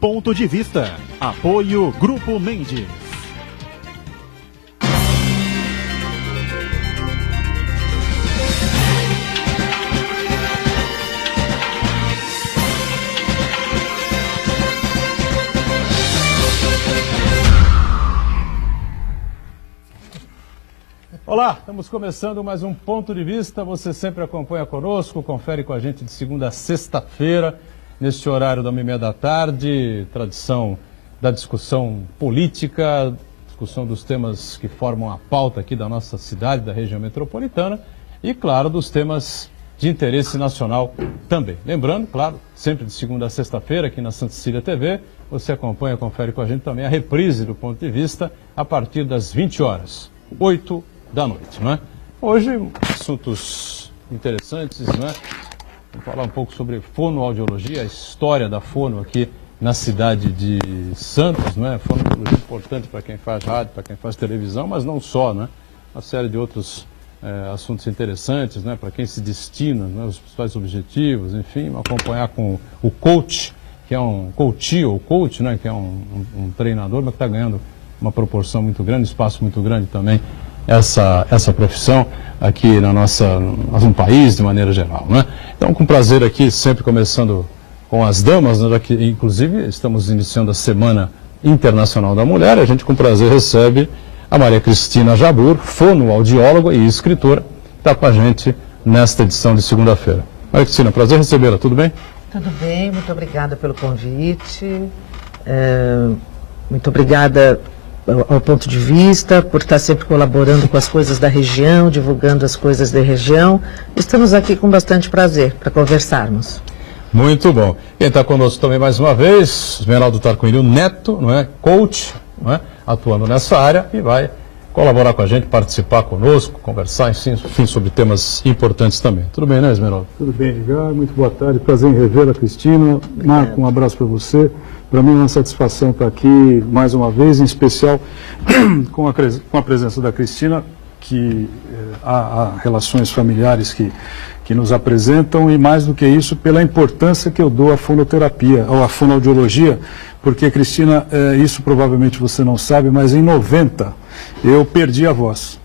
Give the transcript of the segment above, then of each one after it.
Ponto de Vista. Apoio Grupo Mendes. Olá, estamos começando mais um Ponto de Vista. Você sempre acompanha conosco, confere com a gente de segunda a sexta-feira, neste horário da 1h30 da tarde, tradição da discussão política, discussão dos temas que formam a pauta aqui da nossa cidade, da região metropolitana e, claro, dos temas de interesse nacional também. Lembrando, claro, sempre de segunda a sexta-feira aqui na Santa Cecília TV, você acompanha, confere com a gente também a reprise do Ponto de Vista a partir das 20 horas, 8 da noite, não é? Hoje, assuntos interessantes, não é? Vou falar um pouco sobre fonoaudiologia, a história da fono aqui na cidade de Santos, não é? Fonoaudiologia importante para quem faz rádio, para quem faz televisão, mas não só, né? Uma série de outros assuntos interessantes, né? Para quem se destina, né? Os principais objetivos, enfim, acompanhar com o coach, que é um coach, ou coach, né? Que é um treinador, mas que está ganhando uma proporção muito grande, espaço muito grande também, essa profissão aqui no país de maneira geral, né? Então, com prazer aqui, sempre começando com as damas, né, que inclusive estamos iniciando a Semana Internacional da Mulher, a gente com prazer recebe a Maria Cristina Jabur, fonoaudióloga e escritora, que está com a gente nesta edição de segunda-feira. Maria Cristina, prazer recebê-la, tudo bem? Tudo bem, muito obrigada pelo convite, muito obrigada ao Ponto de Vista, por estar sempre colaborando com as coisas da região, divulgando as coisas da região. Estamos aqui com bastante prazer para conversarmos. Muito bom. Quem está conosco também mais uma vez, Esmeraldo Tarquínio Neto, não é? Coach, não é? Atuando nessa área e vai colaborar com a gente, participar conosco, conversar, enfim, sobre temas importantes também. Tudo bem, né, Esmeraldo? Tudo bem, Edgar. Muito boa tarde. Prazer em revê-la, Cristina. Marco, um abraço para você. Para mim é uma satisfação estar aqui mais uma vez, em especial com a presença da Cristina, que há relações familiares que nos apresentam, e mais do que isso, pela importância que eu dou à fonoterapia, ou à fonoaudiologia, porque, Cristina, isso provavelmente você não sabe, mas em 90 eu perdi a voz.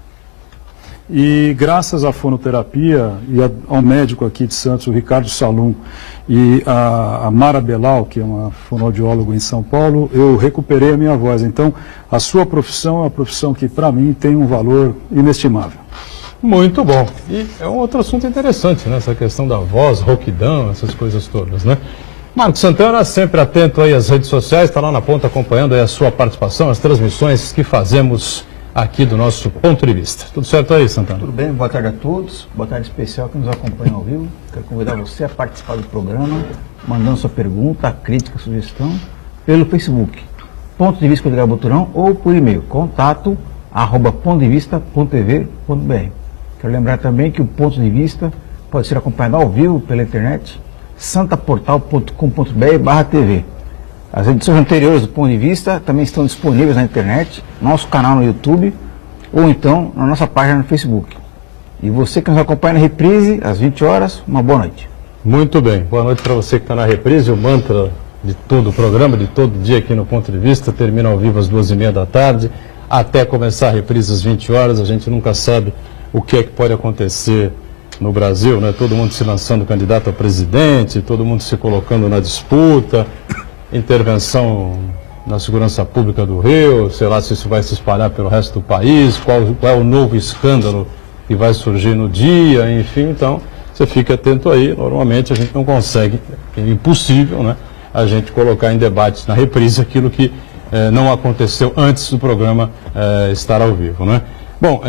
E graças à fonoterapia e ao médico aqui de Santos, o Ricardo Salum, e a Mara Belal, que é uma fonoaudióloga em São Paulo, eu recuperei a minha voz. Então, a sua profissão é uma profissão que, para mim, tem um valor inestimável. Muito bom. E é um outro assunto interessante, né? Essa questão da voz, rouquidão, essas coisas todas, né? Marcos Santana, sempre atento aí às redes sociais, está lá na ponta acompanhando aí a sua participação, as transmissões que fazemos aqui do nosso Ponto de Vista. Tudo certo aí, Santana? Tudo bem, boa tarde a todos, boa tarde especial que nos acompanha ao vivo. Quero convidar você a participar do programa, mandando sua pergunta, crítica, sugestão, pelo Facebook, Ponto de Vista com Edgar Boturão, ou por e-mail, contato@pontodevista.tv.br. Quero lembrar também que o Ponto de Vista pode ser acompanhado ao vivo pela internet, santaportal.com.br/tv. As edições anteriores do Ponto de Vista também estão disponíveis na internet, nosso canal no YouTube, ou então na nossa página no Facebook. E você que nos acompanha na reprise, às 20 horas, uma boa noite. Muito bem, boa noite para você que está na reprise. O mantra de todo o programa, de todo dia aqui no Ponto de Vista, termina ao vivo às 2h30 da tarde, até começar a reprise às 20 horas. A gente nunca sabe o que é que pode acontecer no Brasil, né? Todo mundo se lançando candidato a presidente, todo mundo se colocando na disputa, intervenção na segurança pública do Rio, sei lá se isso vai se espalhar pelo resto do país, qual é o novo escândalo que vai surgir no dia, enfim, então você fica atento aí. Normalmente a gente não consegue, é impossível, né, a gente colocar em debate na reprise aquilo que não aconteceu antes do programa estar ao vivo, né? Bom,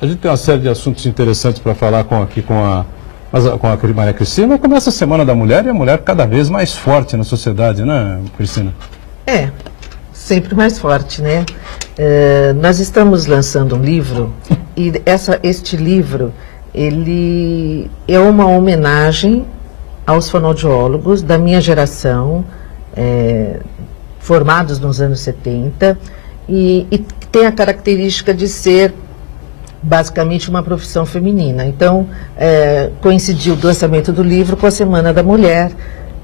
a gente tem uma série de assuntos interessantes para falar aqui com a Maria Cristina. Começa a Semana da Mulher e a mulher cada vez mais forte na sociedade, né, Cristina? Sempre mais forte, né? Nós estamos lançando um livro e este livro, ele é uma homenagem aos fonoaudiólogos da minha geração, formados nos anos 70, e tem a característica de ser basicamente uma profissão feminina. Então, coincidiu o lançamento do livro com a Semana da Mulher,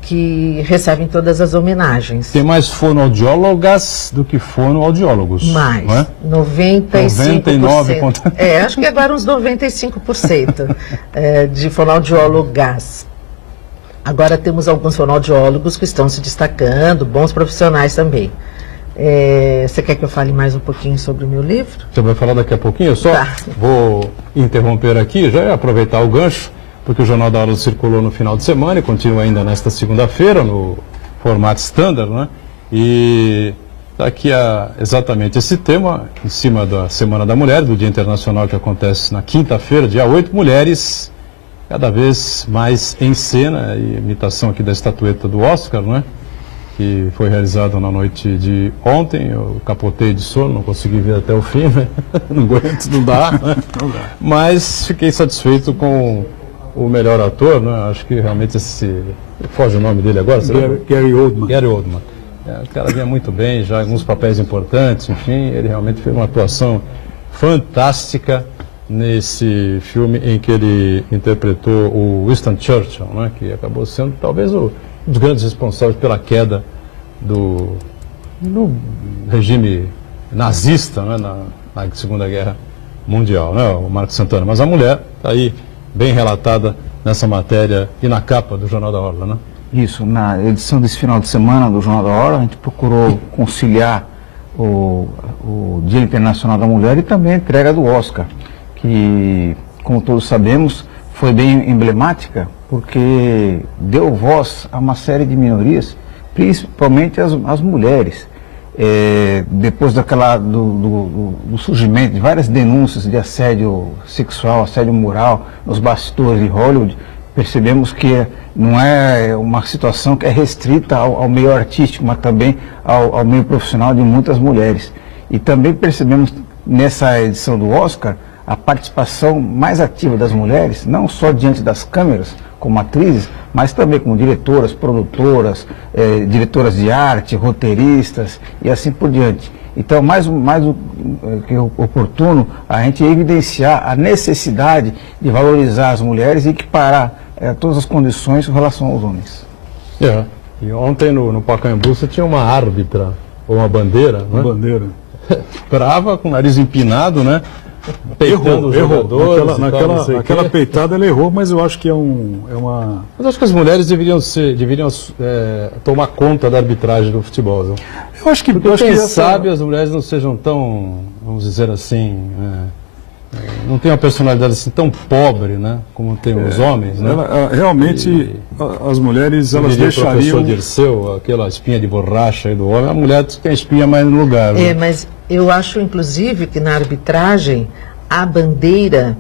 que recebem todas as homenagens. Tem mais fonoaudiólogas do que fonoaudiólogos. Mais, não é? 95%. 99%. Acho que agora uns 95% de fonoaudiólogas. Agora temos alguns fonoaudiólogos que estão se destacando, bons profissionais também. Você quer que eu fale mais um pouquinho sobre o meu livro? Você vai falar daqui a pouquinho? Eu só vou interromper aqui, já aproveitar o gancho, porque o Jornal da Hora circulou no final de semana e continua ainda nesta segunda-feira, no formato standard, né? E daqui a exatamente esse tema, em cima da Semana da Mulher, do Dia Internacional que acontece na quinta-feira, dia 8, mulheres cada vez mais em cena, e imitação aqui da estatueta do Oscar, né? Que foi realizado na noite de ontem. Eu capotei de sono, não consegui ver até o fim, né? Não aguento, não dá, né? Mas fiquei satisfeito com o melhor ator, né? Acho que realmente esse... Foge o nome dele agora? Gary Oldman. Gary Oldman. O cara vinha muito bem, já alguns papéis importantes, enfim, ele realmente fez uma atuação fantástica nesse filme em que ele interpretou o Winston Churchill, né? Que acabou sendo talvez um dos grandes responsáveis pela queda do regime nazista, né, na Segunda Guerra Mundial, né, o Marcos Santana. Mas a mulher está aí bem relatada nessa matéria e na capa do Jornal da Hora, né? Isso, na edição desse final de semana do Jornal da Hora, a gente procurou conciliar o Dia Internacional da Mulher e também a entrega do Oscar, que, como todos sabemos, foi bem emblemática, porque deu voz a uma série de minorias, principalmente as mulheres. Depois do surgimento de várias denúncias de assédio sexual, assédio moral nos bastidores de Hollywood, percebemos que não é uma situação que é restrita ao meio artístico, mas também ao meio profissional de muitas mulheres. E também percebemos nessa edição do Oscar a participação mais ativa das mulheres, não só diante das câmeras, como atrizes, mas também como diretoras, produtoras, diretoras de arte, roteiristas e assim por diante. Então, mais que oportuno a gente evidenciar a necessidade de valorizar as mulheres e equiparar todas as condições em relação aos homens. E ontem no Pacaembu você tinha uma árbitra, ou uma bandeira, Uma né? bandeira. Brava, com o nariz empinado, né? Peitando os jogadores. Naquela peitada ela errou, mas eu acho que é uma... Mas acho que as mulheres deveriam tomar conta da arbitragem do futebol, né? Eu acho que... Porque quem sabe as mulheres não sejam tão, vamos dizer assim, não tem uma personalidade assim tão pobre, né? Como tem os homens, né? Realmente, as mulheres, elas deixariam... O professor Dirceu, aquela espinha de borracha aí do homem, a mulher tem a espinha mais no lugar. Né? Mas eu acho, inclusive, que na arbitragem, a bandeira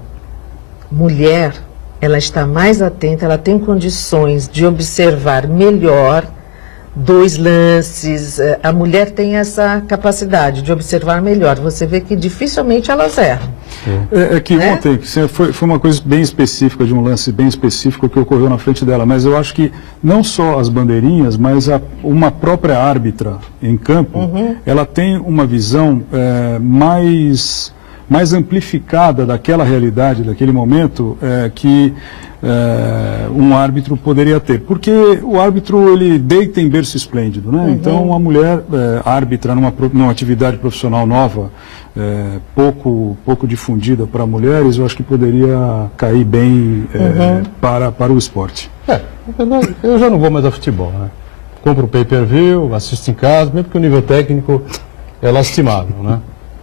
mulher, ela está mais atenta, ela tem condições de observar melhor dois lances. A mulher tem essa capacidade de observar melhor. Você vê que dificilmente elas erram. Ontem foi uma coisa bem específica, de um lance bem específico que ocorreu na frente dela, mas eu acho que não só as bandeirinhas, mas uma própria árbitra em campo, ela tem uma visão mais amplificada daquela realidade, daquele momento, que um árbitro poderia ter. Porque o árbitro, ele deita em berço esplêndido, né? Então, a mulher árbitra numa atividade profissional nova, pouco difundida para mulheres, eu acho que poderia cair bem para o esporte. Eu já não vou mais ao futebol, né? Compro o pay-per-view, assisto em casa, mesmo porque o nível técnico é lastimável, né?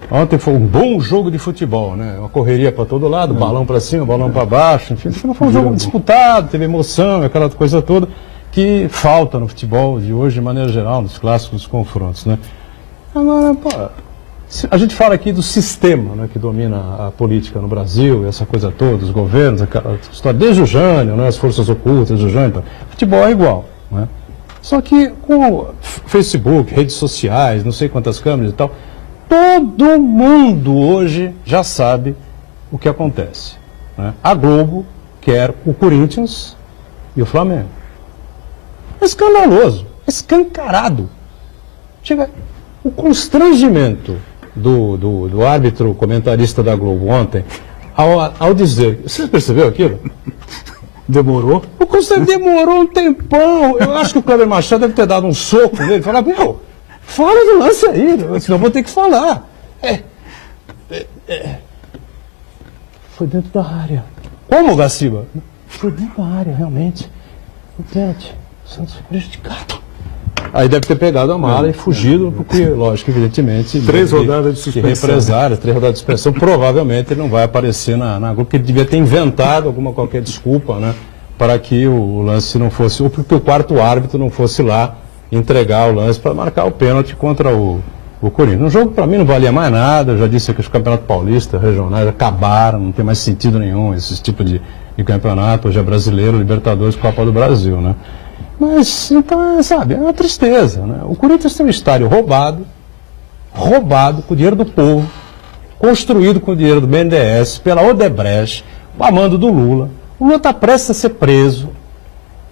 Ontem foi um bom jogo de futebol, né? Uma correria para todo lado, balão para cima, balão para baixo, enfim. Foi um jogo disputado, teve emoção, aquela coisa toda que falta no futebol de hoje, de maneira geral, nos clássicos, nos confrontos, né? Agora, a gente fala aqui do sistema, né, que domina a política no Brasil, essa coisa toda, os governos, aquela história, desde o Jânio, né, as forças ocultas do Jânio, futebol é igual, né? Só que com Facebook, redes sociais, não sei quantas câmeras e tal, todo mundo hoje já sabe o que acontece, né? A Globo quer o Corinthians e o Flamengo. É escandaloso, escancarado. Chega o constrangimento do árbitro comentarista da Globo ontem ao dizer... Você percebeu aquilo? Demorou? O Constantino demorou um tempão. Eu acho que o Kleber Machado deve ter dado um soco nele. Falar, meu, fala do lance aí, senão eu vou ter que falar. Foi dentro da área. Como, Gaciba? Foi dentro da área, realmente. O pênalti. O Santos foi prejudicado. Aí deve ter pegado a mala e fugido, porque, lógico, evidentemente... 3 rodadas de suspensão. Represária, 3 rodadas de suspensão. Provavelmente ele não vai aparecer na Globo, porque ele devia ter inventado qualquer desculpa, né? Para que o lance não fosse... Ou porque o quarto árbitro não fosse lá entregar o lance para marcar o pênalti contra o Corinthians. Um jogo, para mim, não valia mais nada. Eu já disse que os campeonatos paulistas, regionais, acabaram. Não tem mais sentido nenhum esse tipo de campeonato. Hoje é brasileiro, Libertadores, Copa do Brasil, né? Mas, então, sabe, é uma tristeza, né? O Corinthians tem um estádio roubado com o dinheiro do povo, construído com o dinheiro do BNDES, pela Odebrecht, o amando do Lula. O Lula está prestes a ser preso.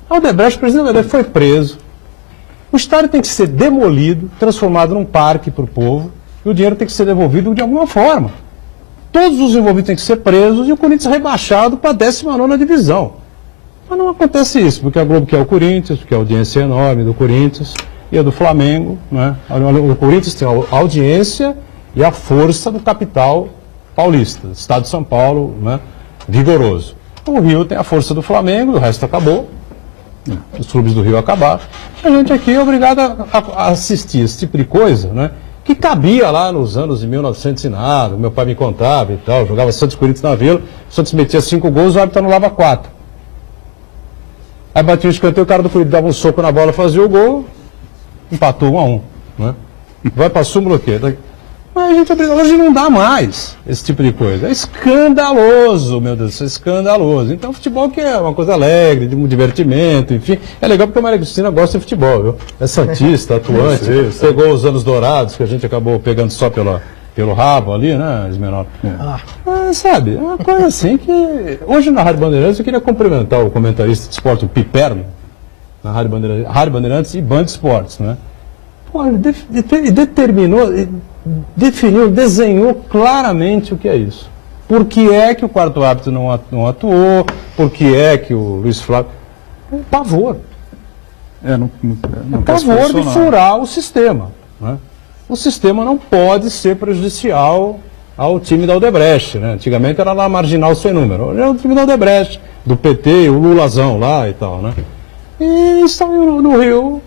A Odebrecht, o presidente da Odebrecht, foi preso. O estádio tem que ser demolido, transformado num parque para o povo, e o dinheiro tem que ser devolvido de alguma forma. Todos os envolvidos têm que ser presos e o Corinthians rebaixado para a 19ª divisão. Mas não acontece isso, porque a Globo quer o Corinthians, porque a audiência é enorme do Corinthians e a do Flamengo, né? O Corinthians tem a audiência e a força do capital paulista, do estado de São Paulo, né? Vigoroso. O Rio tem a força do Flamengo, o resto acabou. Os clubes do Rio acabaram. A gente aqui é obrigado a assistir esse tipo de coisa, né? Que cabia lá nos anos de 1900 e nada. Meu pai me contava e tal, jogava Santos Corinthians na Vila, o Santos metia 5 gols, o árbitro anulava 4. Aí batia o escanteio, o cara do Corinthians dava um soco na bola, fazia o gol, empatou 1-1. Né? Vai para súmula o quê? Mas a gente hoje não dá mais esse tipo de coisa. É escandaloso, meu Deus, é escandaloso. Então o futebol que é uma coisa alegre, de um divertimento, enfim. É legal porque a Maria Cristina gosta de futebol, viu? É santista, atuante, pegou os anos dourados, que a gente acabou pegando só pelo rabo ali, né, Esmeralda? Mas, sabe, é uma coisa assim que... Hoje na Rádio Bandeirantes eu queria cumprimentar o comentarista de esporte, o Piperno, na Rádio Bandeirantes e Band Esportes, né? Pô, ele desenhou claramente o que é isso. Por que é que o quarto árbitro não atuou? Por que é que o Luiz Flávio... É pavor. Não pavor de furar o sistema, né? O sistema não pode ser prejudicial ao time da Odebrecht, né? Antigamente era lá marginal sem número. Hoje é o time da Odebrecht, do PT, o Lulazão lá e tal, né? E saiu no Rio,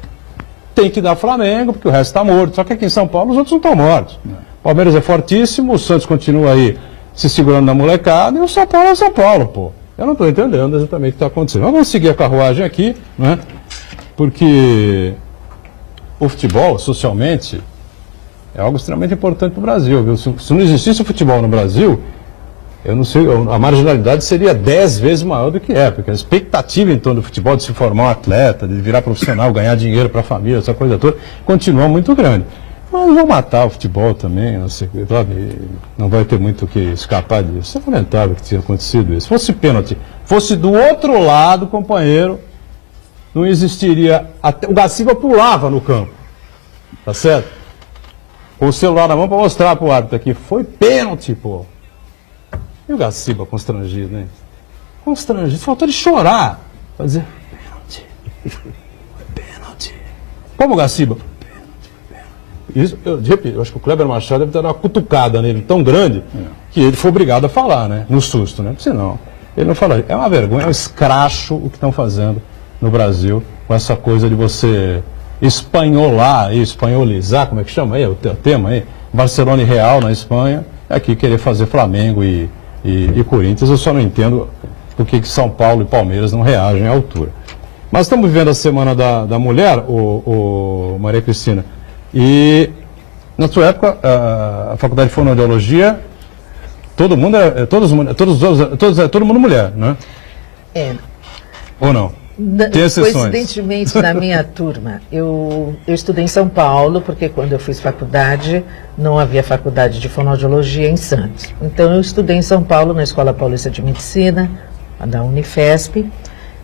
tem que dar Flamengo, porque o resto está morto. Só que aqui em São Paulo os outros não estão mortos. O Palmeiras é fortíssimo, o Santos continua aí se segurando na molecada, e o São Paulo é São Paulo, pô. Eu não estou entendendo exatamente o que está acontecendo. Mas vamos seguir a carruagem aqui, né? Porque o futebol, socialmente, é algo extremamente importante para o Brasil, viu? Se não existisse o futebol no Brasil, eu não sei, a marginalidade seria 10 vezes maior do que é, porque a expectativa em torno do futebol de se formar um atleta, de virar profissional, ganhar dinheiro para a família, essa coisa toda, continua muito grande. Mas vão matar o futebol também, não sei, não vai ter muito o que escapar disso. É lamentável que tenha acontecido isso. Se fosse pênalti, fosse do outro lado, companheiro, não existiria... O Gaciba pulava no campo, tá certo? Com o celular na mão para mostrar pro árbitro aqui. Foi pênalti, pô. E o Gaciba constrangido, hein? Constrangido. Faltou ele chorar. Pra dizer, pênalti. Foi pênalti. Como o Gaciba? Isso, de repente, eu acho que o Kleber Machado deve ter dado uma cutucada nele tão grande que ele foi obrigado a falar, né? No susto, né? Senão, ele não falaria. É uma vergonha, é um escracho o que estão fazendo no Brasil com essa coisa de você... espanholizar, como é que chama aí, o tema aí, Barcelona e Real na Espanha, aqui querer fazer Flamengo e Corinthians. Eu só não entendo por que São Paulo e Palmeiras não reagem à altura. Mas estamos vivendo a Semana da Mulher, Maria Cristina, e na sua época, a Faculdade de Fonoaudiologia, todo mundo mulher, né? É. Ou não? Tem exceções. Coincidentemente, na minha turma, eu estudei em São Paulo, porque quando eu fiz faculdade, não havia faculdade de fonoaudiologia em Santos. Então, eu estudei em São Paulo, na Escola Paulista de Medicina, da Unifesp,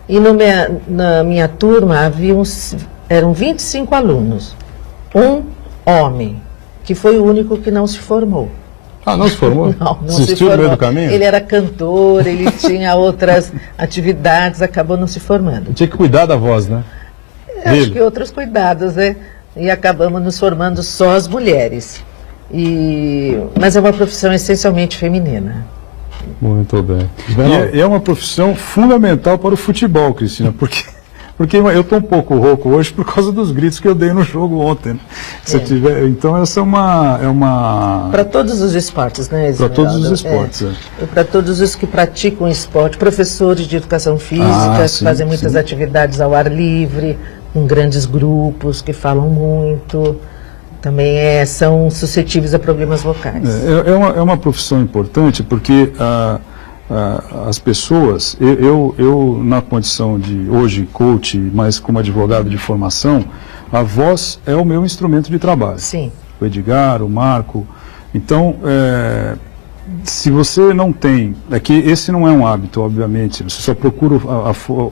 e na minha turma eram 25 alunos. Um homem, que foi o único que não se formou. Ah, não se formou? Não se Desistiu no meio formou. do caminho? Ele era cantor, ele tinha outras atividades, acabou não se formando. Tinha que cuidar da voz, né? Acho Dele. que outros cuidados, né? E acabamos nos formando só as mulheres. Mas é uma profissão essencialmente feminina. Muito bem. E é uma profissão fundamental para o futebol, Cristina, porque eu estou um pouco rouco hoje por causa dos gritos que eu dei no jogo ontem. Né? Então essa é uma... Para todos os esportes, né, Esmeralda? Para todos os esportes. Para todos os que praticam esporte, professores de educação física, que fazem muitas atividades ao ar livre, com grandes grupos, que falam muito, também são suscetíveis a problemas vocais. É uma profissão importante porque as pessoas, eu na condição de hoje coach, mas como advogado de formação, a voz é o meu instrumento de trabalho. Sim. O Edgar, o Marco. Então, se você não tem, que esse não é um hábito, obviamente, você só procura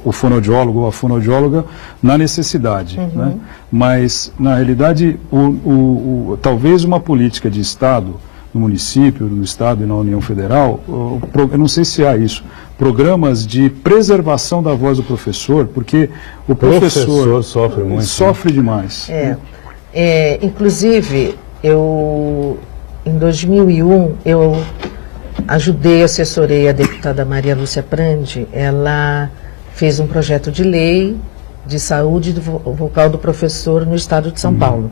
o fonoaudiólogo ou a fonoaudióloga na necessidade, né? Mas, na realidade, talvez uma política de Estado, no município, no Estado e na União Federal, eu não sei se há isso, programas de preservação da voz do professor, porque o professor sofre muito. Sofre demais. Inclusive, em 2001, eu assessorei a deputada Maria Lúcia Prandi. Ela fez um projeto de lei de saúde vocal do professor no estado de São Paulo,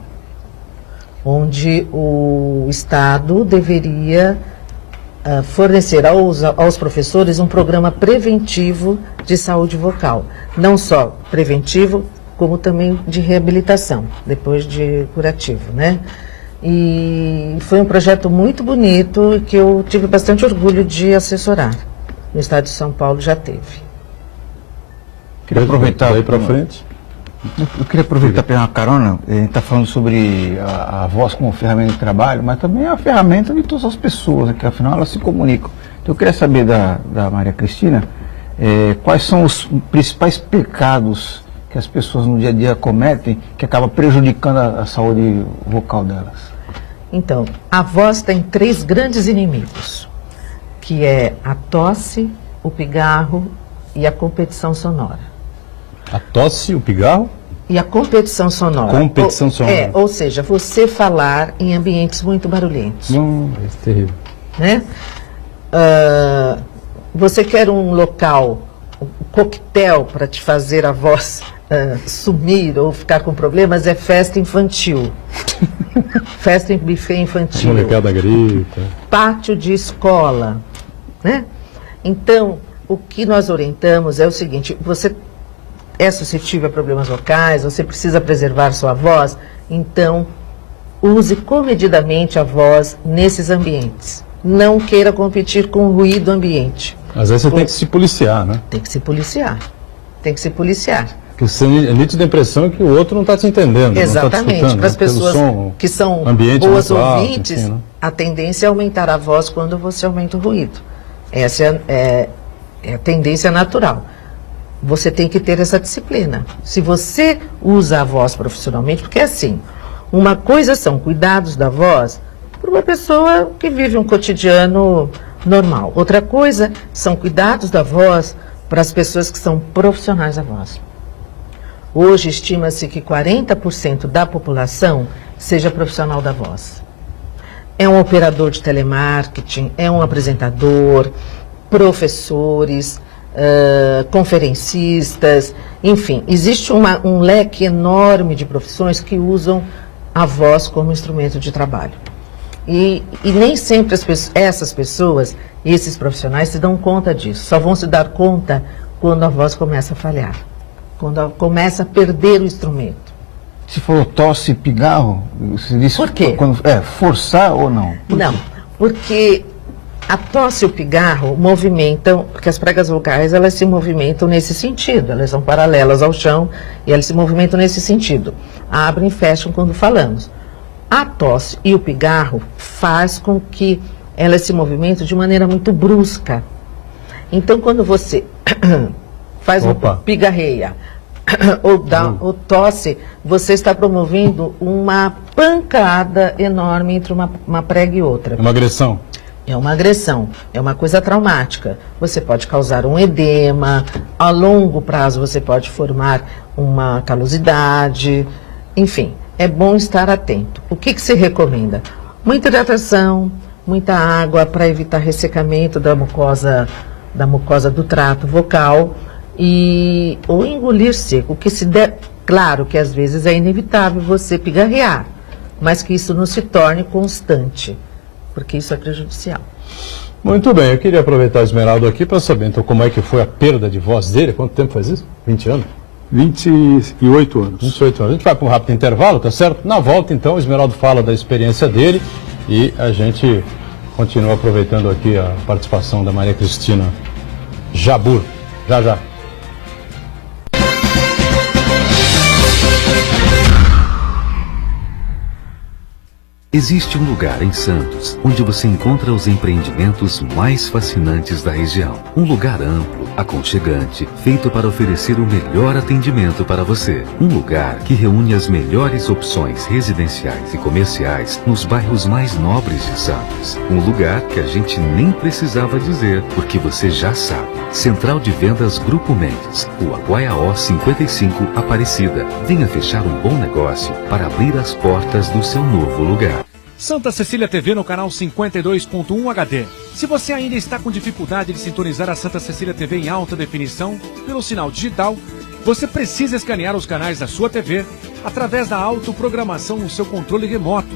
onde o Estado deveria fornecer aos professores um programa preventivo de saúde vocal. Não só preventivo, como também de reabilitação, depois de curativo, né? E foi um projeto muito bonito que eu tive bastante orgulho de assessorar. No estado de São Paulo já teve. Queria aproveitar daí para frente. Eu queria aproveitar para pegar uma carona. A gente está falando sobre a voz como ferramenta de trabalho, mas também é a ferramenta de todas as pessoas, que afinal elas se comunicam. Então eu queria saber da Maria Cristina quais são os principais pecados que as pessoas no dia a dia cometem que acaba prejudicando a saúde vocal delas. Então, a voz tem 3 grandes inimigos, que é a tosse, o pigarro e a competição sonora. A tosse, o pigarro? E a competição sonora. Competição sonora. Ou seja, você falar em ambientes muito barulhentos. É terrível. Né? Você quer um local, um coquetel para te fazer a voz sumir ou ficar com problemas, é festa infantil. Festa em buffet infantil. A molecada grita. Pátio de escola, né? Então, o que nós orientamos é o seguinte: você é suscetível a problemas vocais, você precisa preservar sua voz, então use comedidamente a voz nesses ambientes. Não queira competir com o ruído ambiente. Às vezes você tem que se policiar, né? Tem que se policiar. Tem que se policiar. Porque você é nítida a impressão que o outro não está te entendendo. Exatamente. Para as pessoas que são boas ouvintes, enfim, né? A tendência é aumentar a voz quando você aumenta o ruído. Essa é a tendência natural. Você tem que ter essa disciplina. Se você usa a voz profissionalmente, porque é assim, uma coisa são cuidados da voz para uma pessoa que vive um cotidiano normal. Outra coisa são cuidados da voz para as pessoas que são profissionais da voz. Hoje estima-se que 40% da população seja profissional da voz. É um operador de telemarketing, é um apresentador, professores, conferencistas, enfim, existe um leque enorme de profissões que usam a voz como instrumento de trabalho. E nem sempre essas pessoas, esses profissionais, se dão conta disso. Só vão se dar conta quando a voz começa a falhar, quando começa a perder o instrumento. Se for tosse e pigarro, você disse... Por quê? Forçar ou não? Não, porque a tosse e o pigarro movimentam, porque as pregas vocais, elas se movimentam nesse sentido, elas são paralelas ao chão e elas se movimentam nesse sentido. Abrem e fecham quando falamos. A tosse e o pigarro faz com que elas se movimentem de maneira muito brusca. Então, quando você faz uma pigarreia ou tosse, você está promovendo uma pancada enorme entre uma prega e outra. Uma agressão. É uma agressão, é uma coisa traumática. Você pode causar um edema, a longo prazo você pode formar uma calosidade, enfim, é bom estar atento. O que se recomenda? Muita hidratação, muita água para evitar ressecamento da mucosa do trato vocal ou engolir seco, que se der, claro que às vezes é inevitável você pigarrear, mas que isso não se torne constante, porque isso é prejudicial. Muito bem, eu queria aproveitar o Esmeraldo aqui para saber então como é que foi a perda de voz dele. Quanto tempo faz isso? 20 anos? 28 anos. 28 anos. A gente vai para um rápido intervalo, tá certo? Na volta, então, o Esmeraldo fala da experiência dele e a gente continua aproveitando aqui a participação da Maria Cristina Jabur. Já, já. Existe um lugar em Santos onde você encontra os empreendimentos mais fascinantes da região. Um lugar amplo, aconchegante, feito para oferecer o melhor atendimento para você. Um lugar que reúne as melhores opções residenciais e comerciais nos bairros mais nobres de Santos. Um lugar que a gente nem precisava dizer, porque você já sabe. Central de Vendas Grupo Mendes, Rua Guaiaó 55, Aparecida. Venha fechar um bom negócio para abrir as portas do seu novo lugar. Santa Cecília TV no canal 52.1 HD. Se você ainda está com dificuldade de sintonizar a Santa Cecília TV em alta definição pelo sinal digital, você precisa escanear os canais da sua TV através da autoprogramação no seu controle remoto.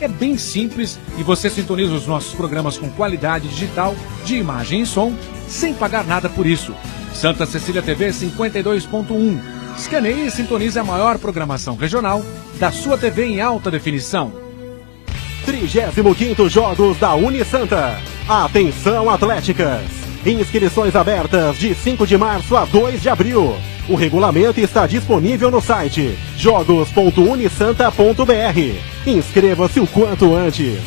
É bem simples e você sintoniza os nossos programas com qualidade digital de imagem e som sem pagar nada por isso. Santa Cecília TV 52.1. Escaneie e sintonize a maior programação regional da sua TV em alta definição. 35º Jogos da Unisanta. Atenção, atléticas! Inscrições abertas de 5 de março a 2 de abril. O regulamento está disponível no site jogos.unisanta.br. Inscreva-se o quanto antes.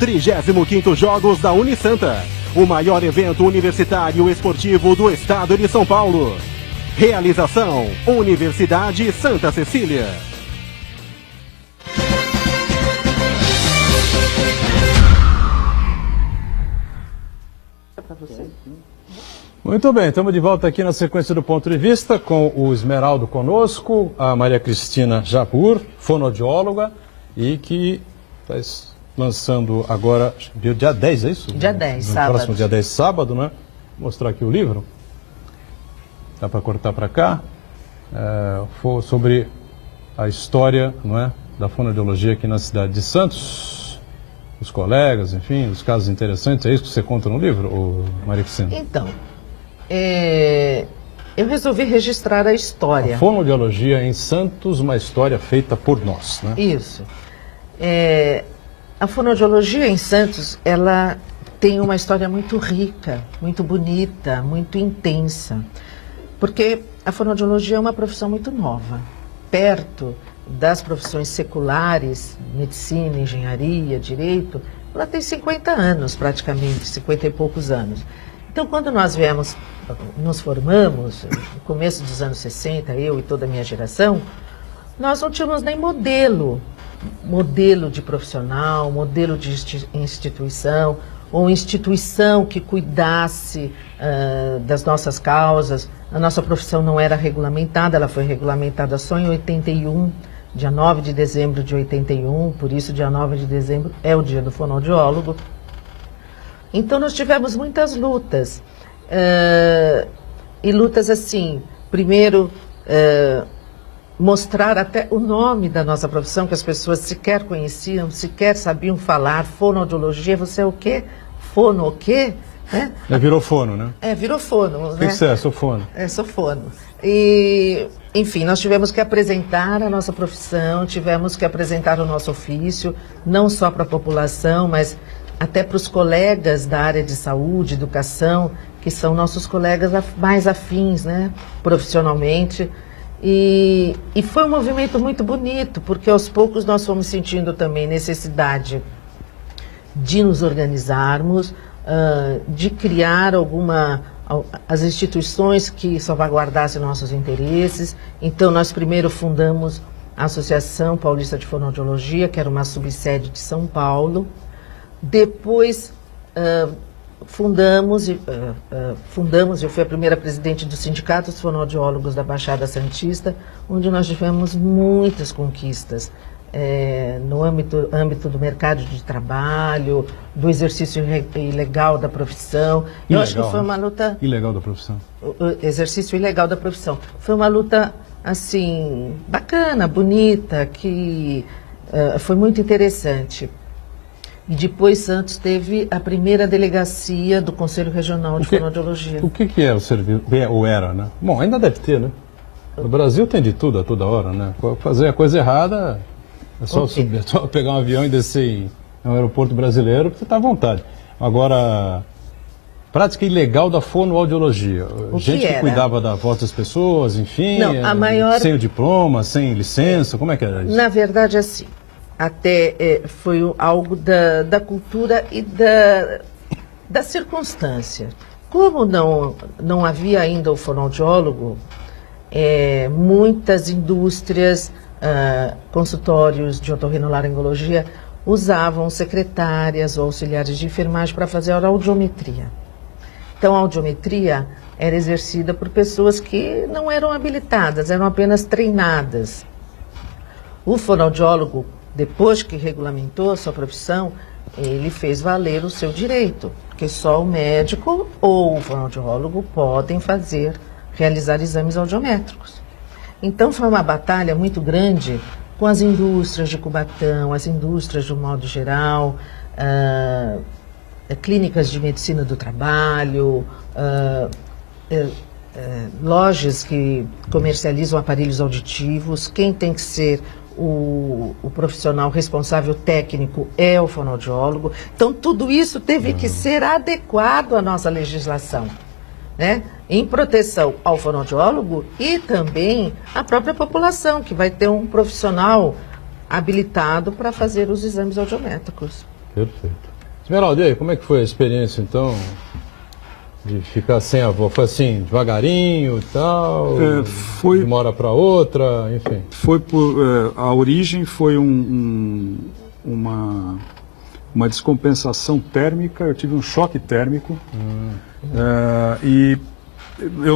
35º Jogos da Unisanta. O maior evento universitário esportivo do estado de São Paulo. Realização: Universidade Santa Cecília. Muito bem, estamos de volta aqui na sequência do Ponto de Vista com o Esmeraldo conosco, a Maria Cristina Jabur, fonoaudióloga, e que está lançando agora, dia 10, é isso? Dia 10, no sábado. Próximo dia 10, sábado, né? Vou mostrar aqui o livro. Dá para cortar para cá. Sobre a história, não é, da fonoaudiologia aqui na cidade de Santos. Os colegas, enfim, os casos interessantes. É isso que você conta no livro, Maria Cristina? Então, eu resolvi registrar a história. A fonoaudiologia em Santos, uma história feita por nós, né? Isso. A fonoaudiologia em Santos, ela tem uma história muito rica, muito bonita, muito intensa. Porque a fonoaudiologia é uma profissão muito nova, perto das profissões seculares, medicina, engenharia, direito, ela tem 50 anos praticamente, 50 e poucos anos. Então, quando nós nos formamos, no começo dos anos 60, eu e toda a minha geração, nós não tínhamos nem modelo de profissional, modelo de instituição, ou instituição que cuidasse das nossas causas. A nossa profissão não era regulamentada, ela foi regulamentada só em 81, dia 9 de dezembro de 81, por isso dia 9 de dezembro é o dia do fonoaudiólogo. Então nós tivemos muitas lutas, e lutas assim, primeiro mostrar até o nome da nossa profissão, que as pessoas sequer conheciam, sequer sabiam falar. Fonoaudiologia, você é o quê? Fono o quê? Né? Virou fono, né? Virou fono. O que você é? Sou fono. Sou fono. E, enfim, nós tivemos que apresentar a nossa profissão, tivemos que apresentar o nosso ofício, não só para a população, mas até para os colegas da área de saúde, educação, que são nossos colegas mais afins, né, profissionalmente. E foi um movimento muito bonito, porque aos poucos nós fomos sentindo também necessidade de nos organizarmos, de criar as instituições que salvaguardassem nossos interesses. Então, nós primeiro fundamos a Associação Paulista de Fonoaudiologia, que era uma subsede de São Paulo. Depois, fundamos, eu fui a primeira presidente do Sindicato dos Fonoaudiólogos da Baixada Santista, onde nós tivemos muitas conquistas no âmbito do mercado de trabalho, do exercício ilegal da profissão. Eu acho que foi uma luta... Ilegal da profissão. O exercício ilegal da profissão. Foi uma luta, assim, bacana, bonita, que foi muito interessante. E depois Santos teve a primeira delegacia do Conselho Regional de Fonoaudiologia. O que é o serviço? Ou era, né? Bom, ainda deve ter, né? No Brasil tem de tudo a toda hora, né? Fazer a coisa errada é só, subir, é só pegar um avião e descer no aeroporto brasileiro, porque você está à vontade. Agora, prática ilegal da fonoaudiologia. Gente que cuidava da voz das pessoas, enfim, não, a maior... sem o diploma, sem licença, como é que era isso? Na verdade, assim, até foi algo da cultura e da circunstância. Como não havia ainda o fonoaudiólogo, muitas indústrias, consultórios de otorrinolaringologia usavam secretárias ou auxiliares de enfermagem para fazer a audiometria. Então, a audiometria era exercida por pessoas que não eram habilitadas, eram apenas treinadas. O fonoaudiólogo, depois que regulamentou a sua profissão, ele fez valer o seu direito, porque só o médico ou o fonoaudiólogo podem realizar exames audiométricos. Então foi uma batalha muito grande com as indústrias de Cubatão, as indústrias de um modo geral, clínicas de medicina do trabalho, lojas que comercializam aparelhos auditivos. Quem tem que ser o profissional responsável técnico é o fonoaudiólogo. Então, tudo isso teve que ser adequado à nossa legislação, né? Em proteção ao fonoaudiólogo e também à própria população, que vai ter um profissional habilitado para fazer os exames audiométricos. Perfeito. Esmeralda, e aí, como é que foi a experiência, então, de ficar sem a voz? Foi assim, devagarinho e tal? Foi de uma hora para outra, enfim? Foi a origem foi uma descompensação térmica, eu tive um choque térmico,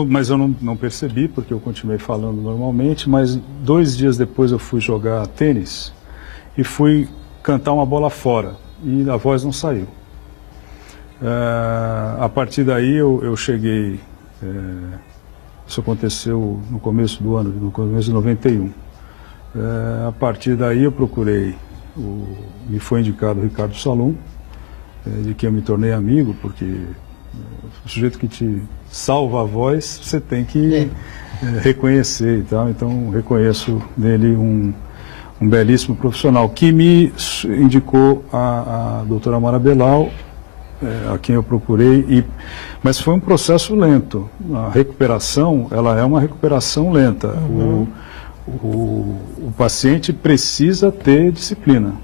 mas eu não percebi, porque eu continuei falando normalmente, mas 2 dias depois eu fui jogar tênis e fui cantar uma bola fora, e a voz não saiu. A partir daí eu cheguei, isso aconteceu no começo do ano, no começo de 91. A partir daí eu procurei, me foi indicado o Ricardo Salum, de quem eu me tornei amigo, porque o sujeito que te salva a voz, você tem que reconhecer e tal. Então reconheço nele um belíssimo profissional, que me indicou a doutora Amara Belal, a quem eu procurei, mas foi um processo lento. A recuperação, ela é uma recuperação lenta. O paciente precisa ter disciplina.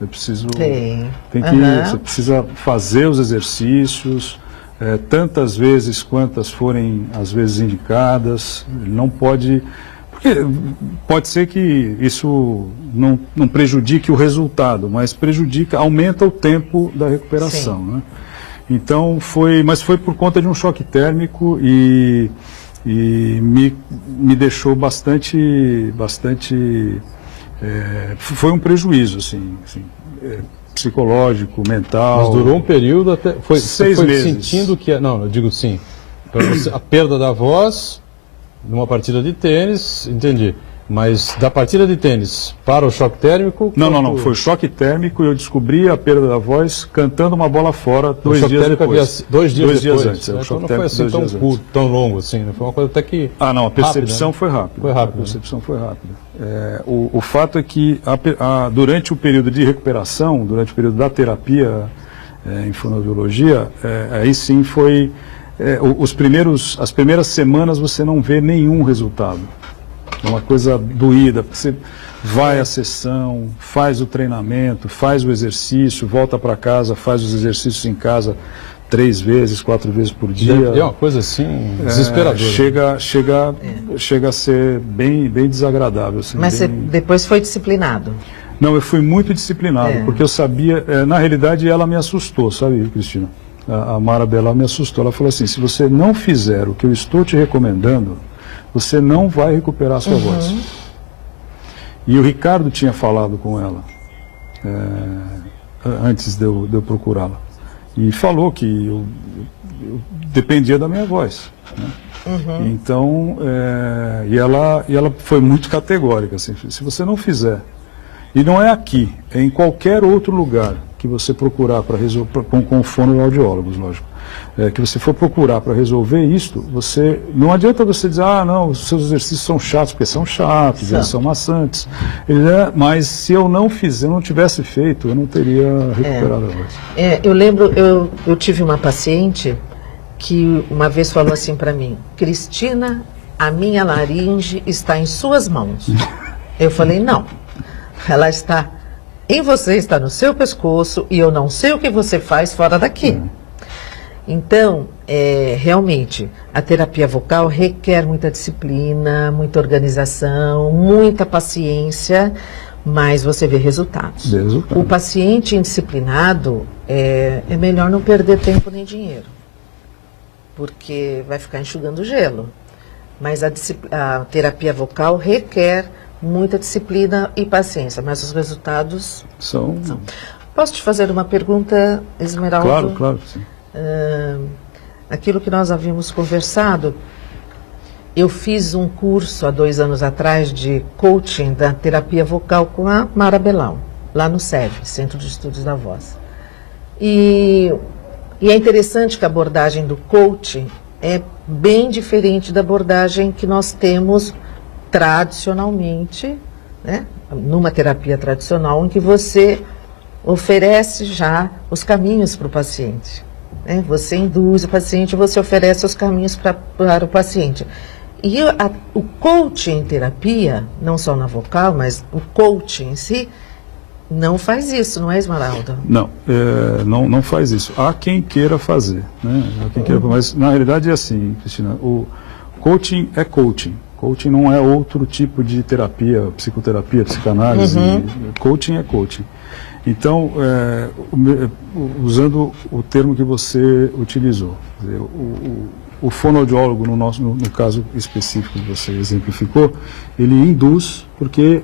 Você precisa fazer os exercícios tantas vezes quantas forem as vezes indicadas. Ele não pode... Porque pode ser que isso não prejudique o resultado, mas aumenta o tempo da recuperação, né? Então mas foi por conta de um choque térmico e me deixou bastante foi um prejuízo, assim, psicológico, mental. Mas durou um período até... 6 meses. Sentindo que... Não, eu digo sim. A perda da voz numa partida de tênis, entendi. Mas da partida de tênis para o choque térmico... Não. Foi choque térmico e eu descobri a perda da voz cantando uma bola fora 2 dias depois. 2 dias depois. Antes. Então não foi assim tão curto, tão longo assim, né? Foi uma coisa até que... não, a percepção rápida, foi rápida. Foi rápida. A percepção foi rápida. O fato é que durante o período de recuperação, durante o período da terapia em fonoaudiologia, aí sim foi... as primeiras semanas você não vê nenhum resultado. É uma coisa doída, porque você vai à sessão, faz o treinamento, faz o exercício, volta para casa, faz os exercícios em casa 3 vezes, 4 vezes por dia. É uma coisa assim desesperadora. Chega a ser bem desagradável. Assim, mas você depois foi disciplinado? Não, eu fui muito disciplinado, porque eu sabia, na realidade ela me assustou, sabe, Cristina? A Mara Belal me assustou, ela falou assim, se você não fizer o que eu estou te recomendando, você não vai recuperar a sua voz. E o Ricardo tinha falado com ela, antes de eu procurá-la, e falou que eu dependia da minha voz, né? Então, e ela foi muito categórica, assim, se você não fizer, e não é aqui, é em qualquer outro lugar que você procurar para resolver, com fonoaudiólogos, lógico, que você for procurar para resolver isto, não adianta você dizer, não, os seus exercícios são chatos, porque são chatos, eles são maçantes, mas se eu não tivesse feito, eu não teria recuperado a voz. Eu lembro, eu tive uma paciente que uma vez falou assim para mim, Cristina, a minha laringe está em suas mãos. Eu falei, não, ela está em você, está no seu pescoço e eu não sei o que você faz fora daqui. Então, realmente, a terapia vocal requer muita disciplina, muita organização, muita paciência, mas você vê resultados. O paciente indisciplinado, é melhor não perder tempo nem dinheiro, porque vai ficar enxugando gelo. Mas a terapia vocal requer muita disciplina e paciência, mas os resultados são. Posso te fazer uma pergunta, Esmeralda? Claro que sim. Aquilo que nós havíamos conversado, eu fiz um curso há 2 anos atrás de coaching da terapia vocal com a Mara Belal, lá no CEV, Centro de Estudos da Voz. E é interessante que a abordagem do coaching é bem diferente da abordagem que nós temos tradicionalmente, né, numa terapia tradicional, em que você oferece já os caminhos para o paciente. Né? Você induz o paciente, você oferece os caminhos para o paciente. E o coaching em terapia, não só na vocal, mas o coaching em si, não faz isso, não é, Esmeralda? Não, não faz isso. Há quem queira fazer, né? Mas na realidade é assim, Cristina, o coaching é coaching. Coaching não é outro tipo de terapia, psicoterapia, psicanálise. Coaching é coaching. Então, usando o termo que você utilizou, quer dizer, o fonoaudiólogo, no caso específico que você exemplificou, ele induz, porque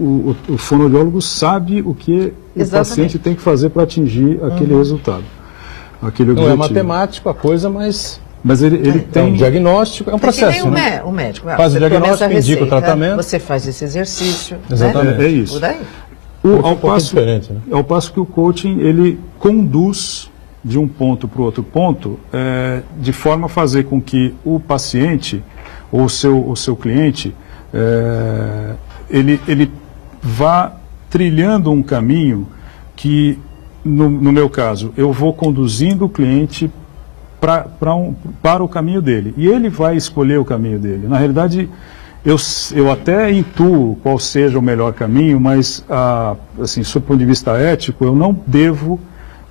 o fonoaudiólogo sabe o que o paciente tem que fazer para atingir aquele resultado, aquele objetivo. Não é matemático a coisa, mas ele tem um diagnóstico, é um processo, né? O médico faz o diagnóstico, indica o tratamento. Você faz esse exercício. Exatamente. Né? É isso. Por aí. Ao passo que o coaching, ele conduz de um ponto para o outro ponto, de forma a fazer com que o paciente ou o seu cliente, ele vá trilhando um caminho que, no meu caso, eu vou conduzindo o cliente para o caminho dele. E ele vai escolher o caminho dele. Na realidade, eu até intuo qual seja o melhor caminho, mas, assim, sob o ponto de vista ético, eu não devo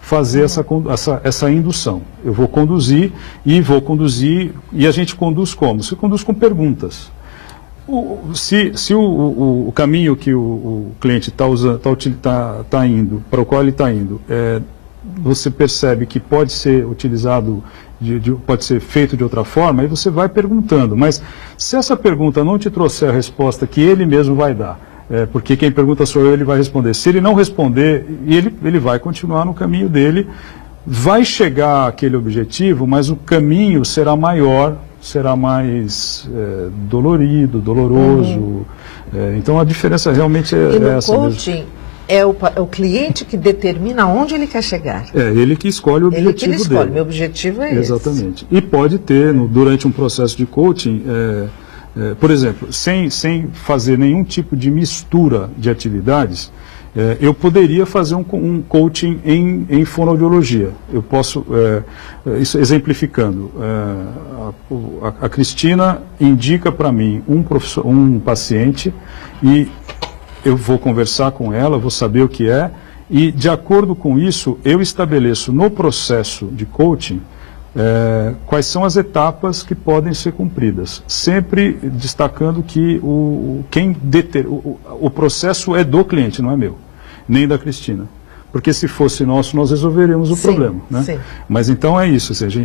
fazer essa indução. Eu vou conduzir, e a gente conduz como? Se conduz com perguntas. Se o caminho que o cliente está indo, para o qual ele está indo, você percebe que pode ser utilizado, pode ser feito de outra forma, aí você vai perguntando. Mas se essa pergunta não te trouxer a resposta que ele mesmo vai dar, porque quem pergunta sou eu, ele vai responder. Se ele não responder, ele vai continuar no caminho dele, vai chegar àquele objetivo, mas o caminho será maior, será mais dolorido, doloroso. Então a diferença realmente é essa coaching, mesmo. É o cliente que determina onde ele quer chegar. É ele que escolhe o objetivo ele escolhe. dele. Meu objetivo é esse. Exatamente. E pode ter, durante um processo de coaching, por exemplo, sem fazer nenhum tipo de mistura de atividades, eu poderia fazer um coaching em fonoaudiologia. Eu posso, isso exemplificando, a Cristina indica para mim um paciente e eu vou conversar com ela, vou saber o que é, e de acordo com isso, eu estabeleço no processo de coaching quais são as etapas que podem ser cumpridas, sempre destacando que o processo é do cliente, não é meu, nem da Cristina. Porque se fosse nosso, nós resolveríamos o problema. Né? Sim. Mas então é isso, ou seja,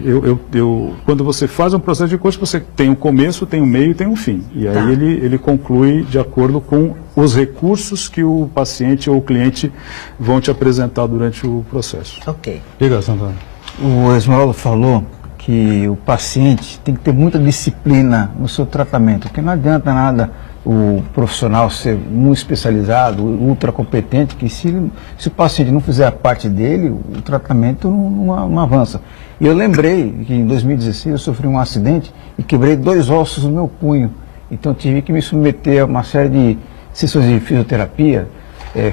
quando você faz um processo de coaching, você tem um começo, tem um meio e tem um fim. E aí ele conclui de acordo com os recursos que o paciente ou o cliente vão te apresentar durante o processo. Ok. Diga, Santana. O Esmeraldo falou que o paciente tem que ter muita disciplina no seu tratamento, porque não adianta nada o profissional ser muito especializado, ultra competente, que se o paciente não fizer a parte dele, o tratamento não avança. E eu lembrei que em 2016 eu sofri um acidente e quebrei 2 ossos no meu punho. Então eu tive que me submeter a uma série de sessões de fisioterapia.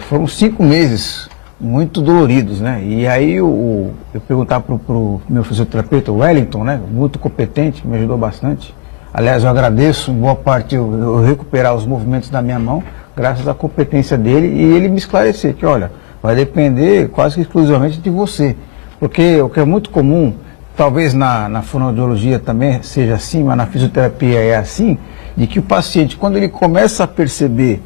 Foram 5 meses muito doloridos, né? E aí eu perguntava para o meu fisioterapeuta, o Wellington, né? Muito competente, me ajudou bastante. Aliás, eu agradeço, em boa parte, eu recuperar os movimentos da minha mão, graças à competência dele, e ele me esclarecer que, olha, vai depender quase que exclusivamente de você. Porque o que é muito comum, talvez na fonoaudiologia também seja assim, mas na fisioterapia é assim, de que o paciente, quando ele começa a perceber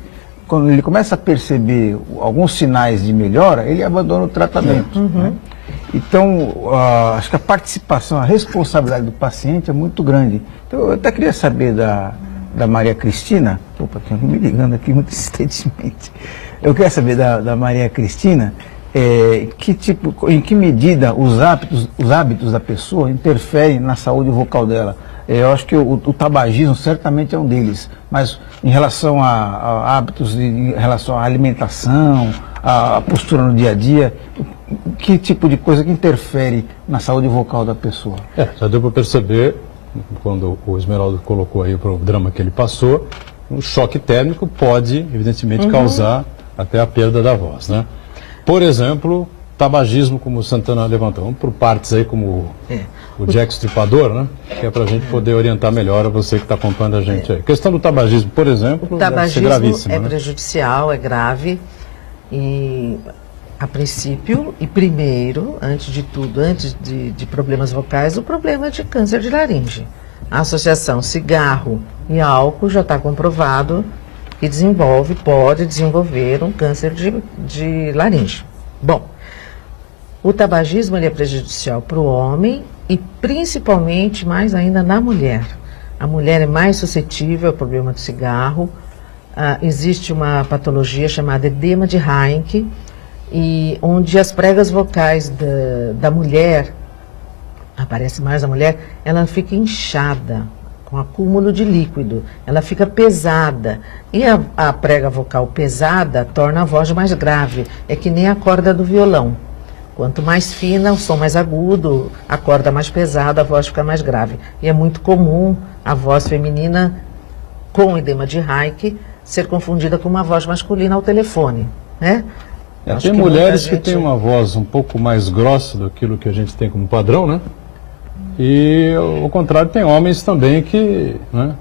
alguns sinais de melhora, ele abandona o tratamento. Né? Então, acho que a participação, a responsabilidade do paciente é muito grande. Então, eu até queria saber da Maria Cristina, opa, tem alguém me ligando aqui muito insistentemente. Eu queria saber da Maria Cristina, em que medida os hábitos da pessoa interferem na saúde vocal dela. Eu acho que o tabagismo certamente é um deles, mas em relação a hábitos, em relação à alimentação, a postura no dia a dia, que tipo de coisa que interfere na saúde vocal da pessoa? Já deu para perceber, quando o Esmeraldo colocou aí o drama que ele passou, um choque térmico pode, evidentemente, causar até a perda da voz, né? Por exemplo, tabagismo, como o Santana levantou. Vamos por partes aí, como o Jack Stripador, né? Que é para a gente poder orientar melhor a você que está acompanhando a gente aí. A questão do tabagismo, por exemplo, deve ser gravíssima, né? Prejudicial, é grave. E, a princípio, e primeiro, antes de tudo, antes de problemas vocais, o problema de câncer de laringe. A associação cigarro e álcool já está comprovado que pode desenvolver um câncer de laringe. Bom, o tabagismo ele é prejudicial para o homem e principalmente, mais ainda, na mulher. A mulher é mais suscetível ao problema do cigarro. Existe uma patologia chamada edema de Heinck, onde as pregas vocais da mulher, aparece mais a mulher, ela fica inchada, com acúmulo de líquido, ela fica pesada. E a prega vocal pesada torna a voz mais grave, é que nem a corda do violão. Quanto mais fina, o som mais agudo, a corda mais pesada, a voz fica mais grave. E é muito comum a voz feminina com edema de Heinck ser confundida com uma voz masculina ao telefone, né? Tem mulheres que têm uma voz um pouco mais grossa do que a gente tem como padrão, né? E, ao contrário, tem homens também que, né,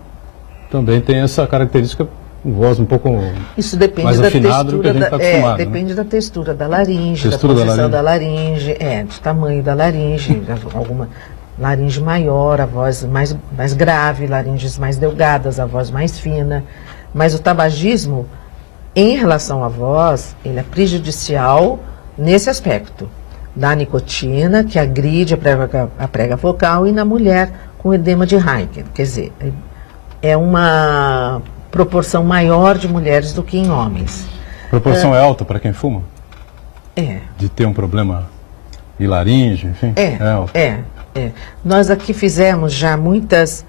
também tem essa característica, voz um pouco Isso depende mais afinada do que a gente está acostumado. Depende da textura da laringe, textura da posição da laringe, do tamanho da laringe, alguma laringe maior, a voz mais grave, laringes mais delgadas, a voz mais fina. Mas o tabagismo, em relação à voz, ele é prejudicial nesse aspecto. Da nicotina, que agride a prega vocal, e na mulher com edema de Heinck. Quer dizer, é uma proporção maior de mulheres do que em homens. A proporção é alta para quem fuma? De ter um problema de laringe, enfim? Nós aqui fizemos já muitas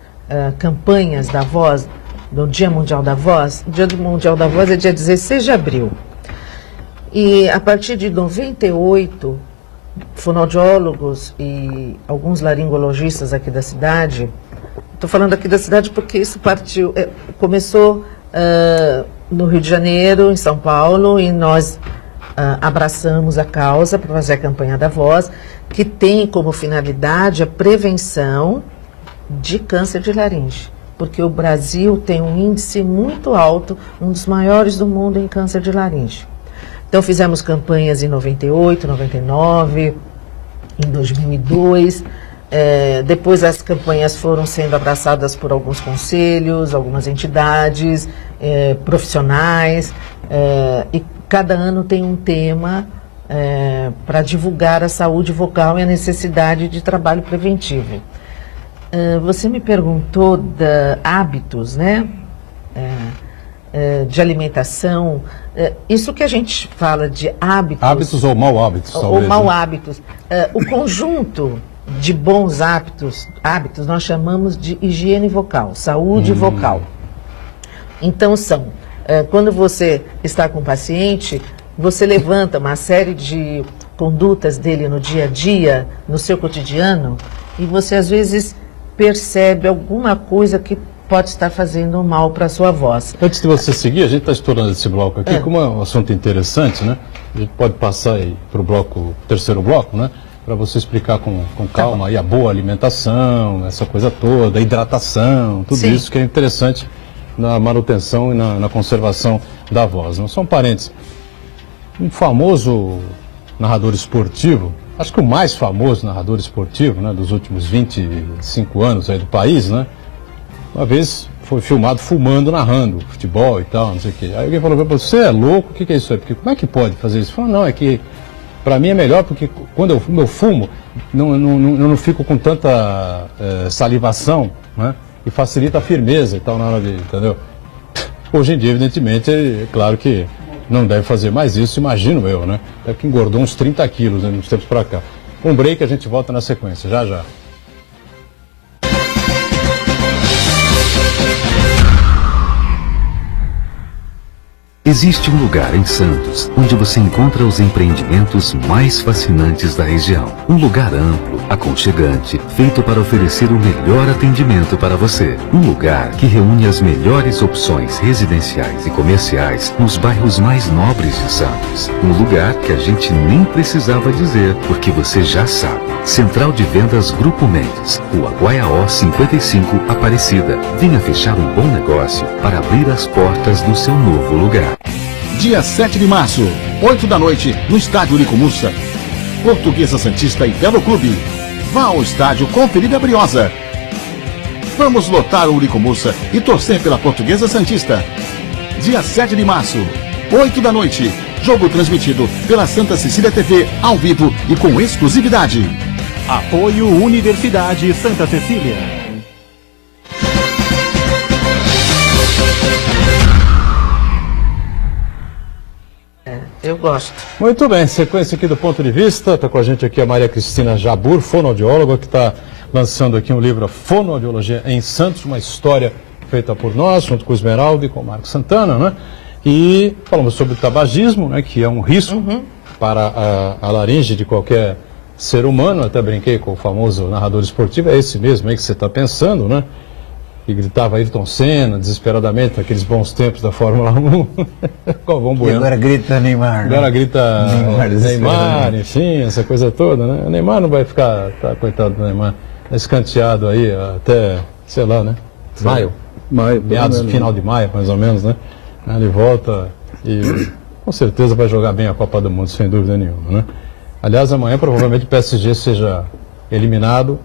campanhas da voz, do Dia Mundial da Voz. O Dia Mundial da Voz é dia 16 de abril. E a partir de 98, fonoaudiólogos e alguns laringologistas aqui da cidade, estou falando aqui da cidade porque isso começou no Rio de Janeiro, em São Paulo, e nós abraçamos a causa para fazer a campanha da voz, que tem como finalidade a prevenção de câncer de laringe. Porque o Brasil tem um índice muito alto, um dos maiores do mundo em câncer de laringe. Então fizemos campanhas em 98, 99, em 2002, Depois as campanhas foram sendo abraçadas por alguns conselhos, algumas entidades, profissionais, e cada ano tem um tema para divulgar a saúde vocal e a necessidade de trabalho preventivo. Você me perguntou de hábitos, né? De alimentação. Isso que a gente fala de hábitos... Hábitos ou mau hábitos, talvez. Ou mau né? hábitos. O conjunto de bons hábitos nós chamamos de higiene vocal, saúde vocal. Então quando você está com o paciente, você levanta uma série de condutas dele no dia a dia, no seu cotidiano, e você às vezes percebe alguma coisa que pode estar fazendo mal para a sua voz. Antes de você seguir, a gente está estourando esse bloco aqui, como é um assunto interessante, né? A gente pode passar aí para o terceiro bloco, né? Para você explicar com calma aí a boa alimentação, essa coisa toda, a hidratação, tudo Sim. isso que é interessante na manutenção e na conservação da voz. Não são parentes. Um famoso narrador esportivo, acho que o mais famoso narrador esportivo, né, dos últimos 25 anos aí do país, né? Uma vez foi filmado fumando, narrando futebol e tal, não sei o quê. Aí alguém falou, você é louco, o que é isso aí? Porque como é que pode fazer isso? Falou, não, é que para mim é melhor porque quando eu fumo, eu não fico com tanta salivação, né? E facilita a firmeza e tal na hora de, entendeu? Hoje em dia, evidentemente, é claro que não deve fazer mais isso, imagino eu, né? Deve que engordou uns 30 quilos, né, nos tempos para cá. Um break, a gente volta na sequência, já já. Existe um lugar em Santos onde você encontra os empreendimentos mais fascinantes da região. Um lugar amplo, aconchegante, feito para oferecer o melhor atendimento para você. Um lugar que reúne as melhores opções residenciais e comerciais nos bairros mais nobres de Santos. Um lugar que a gente nem precisava dizer, porque você já sabe. Central de Vendas Grupo Mendes, Rua Guaiaó 55, Aparecida. Venha fechar um bom negócio para abrir as portas do seu novo lugar. Dia 7 de março, 8 da noite, no estádio Uricomussa. Portuguesa Santista e Velo Clube. Vá ao estádio conferir a Briosa. Vamos lotar o Uricomussa e torcer pela Portuguesa Santista. Dia 7 de março, 8 da noite. Jogo transmitido pela Santa Cecília TV, ao vivo e com exclusividade. Apoio Universidade Santa Cecília. Eu gosto. Muito bem, sequência aqui do Ponto de Vista, está com a gente aqui a Maria Cristina Jabur, fonoaudióloga, que está lançando aqui um livro, Fonoaudiologia em Santos, uma história feita por nós, junto com o Esmeralda e com o Marco Santana, né? E falamos sobre o tabagismo, né, que é um risco para a laringe de qualquer ser humano. Até brinquei com o famoso narrador esportivo, é esse mesmo aí que você está pensando, né? Que gritava Ayrton Senna, desesperadamente, naqueles bons tempos da Fórmula 1. Galvão Bueno. E agora grita Neymar. Agora grita Neymar, enfim, essa coisa toda, né? O Neymar não vai ficar, coitado do Neymar, escanteado aí até, sei lá, né? Maio, meados, final de maio, mais ou menos, né? Ele volta e com certeza vai jogar bem a Copa do Mundo, sem dúvida nenhuma, né? Aliás, amanhã provavelmente o PSG seja eliminado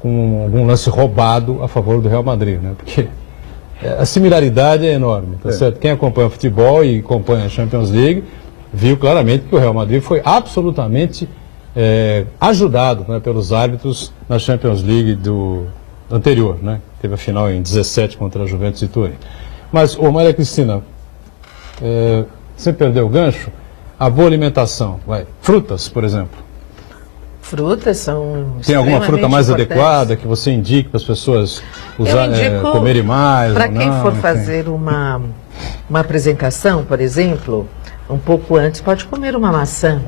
com algum lance roubado a favor do Real Madrid, né? Porque a similaridade é enorme, tá certo? Quem acompanha o futebol e acompanha a Champions League viu claramente que o Real Madrid foi absolutamente ajudado, né, pelos árbitros na Champions League do anterior, né? Teve a final em 17 contra a Juventus de Turim. Mas, Maria Cristina, você perdeu o gancho? A boa alimentação, frutas, por exemplo. Frutas são Tem alguma fruta mais importantes. adequada que você indique para as pessoas comerem mais? Para quem for enfim. fazer uma apresentação, por exemplo, um pouco antes, pode comer uma maçã,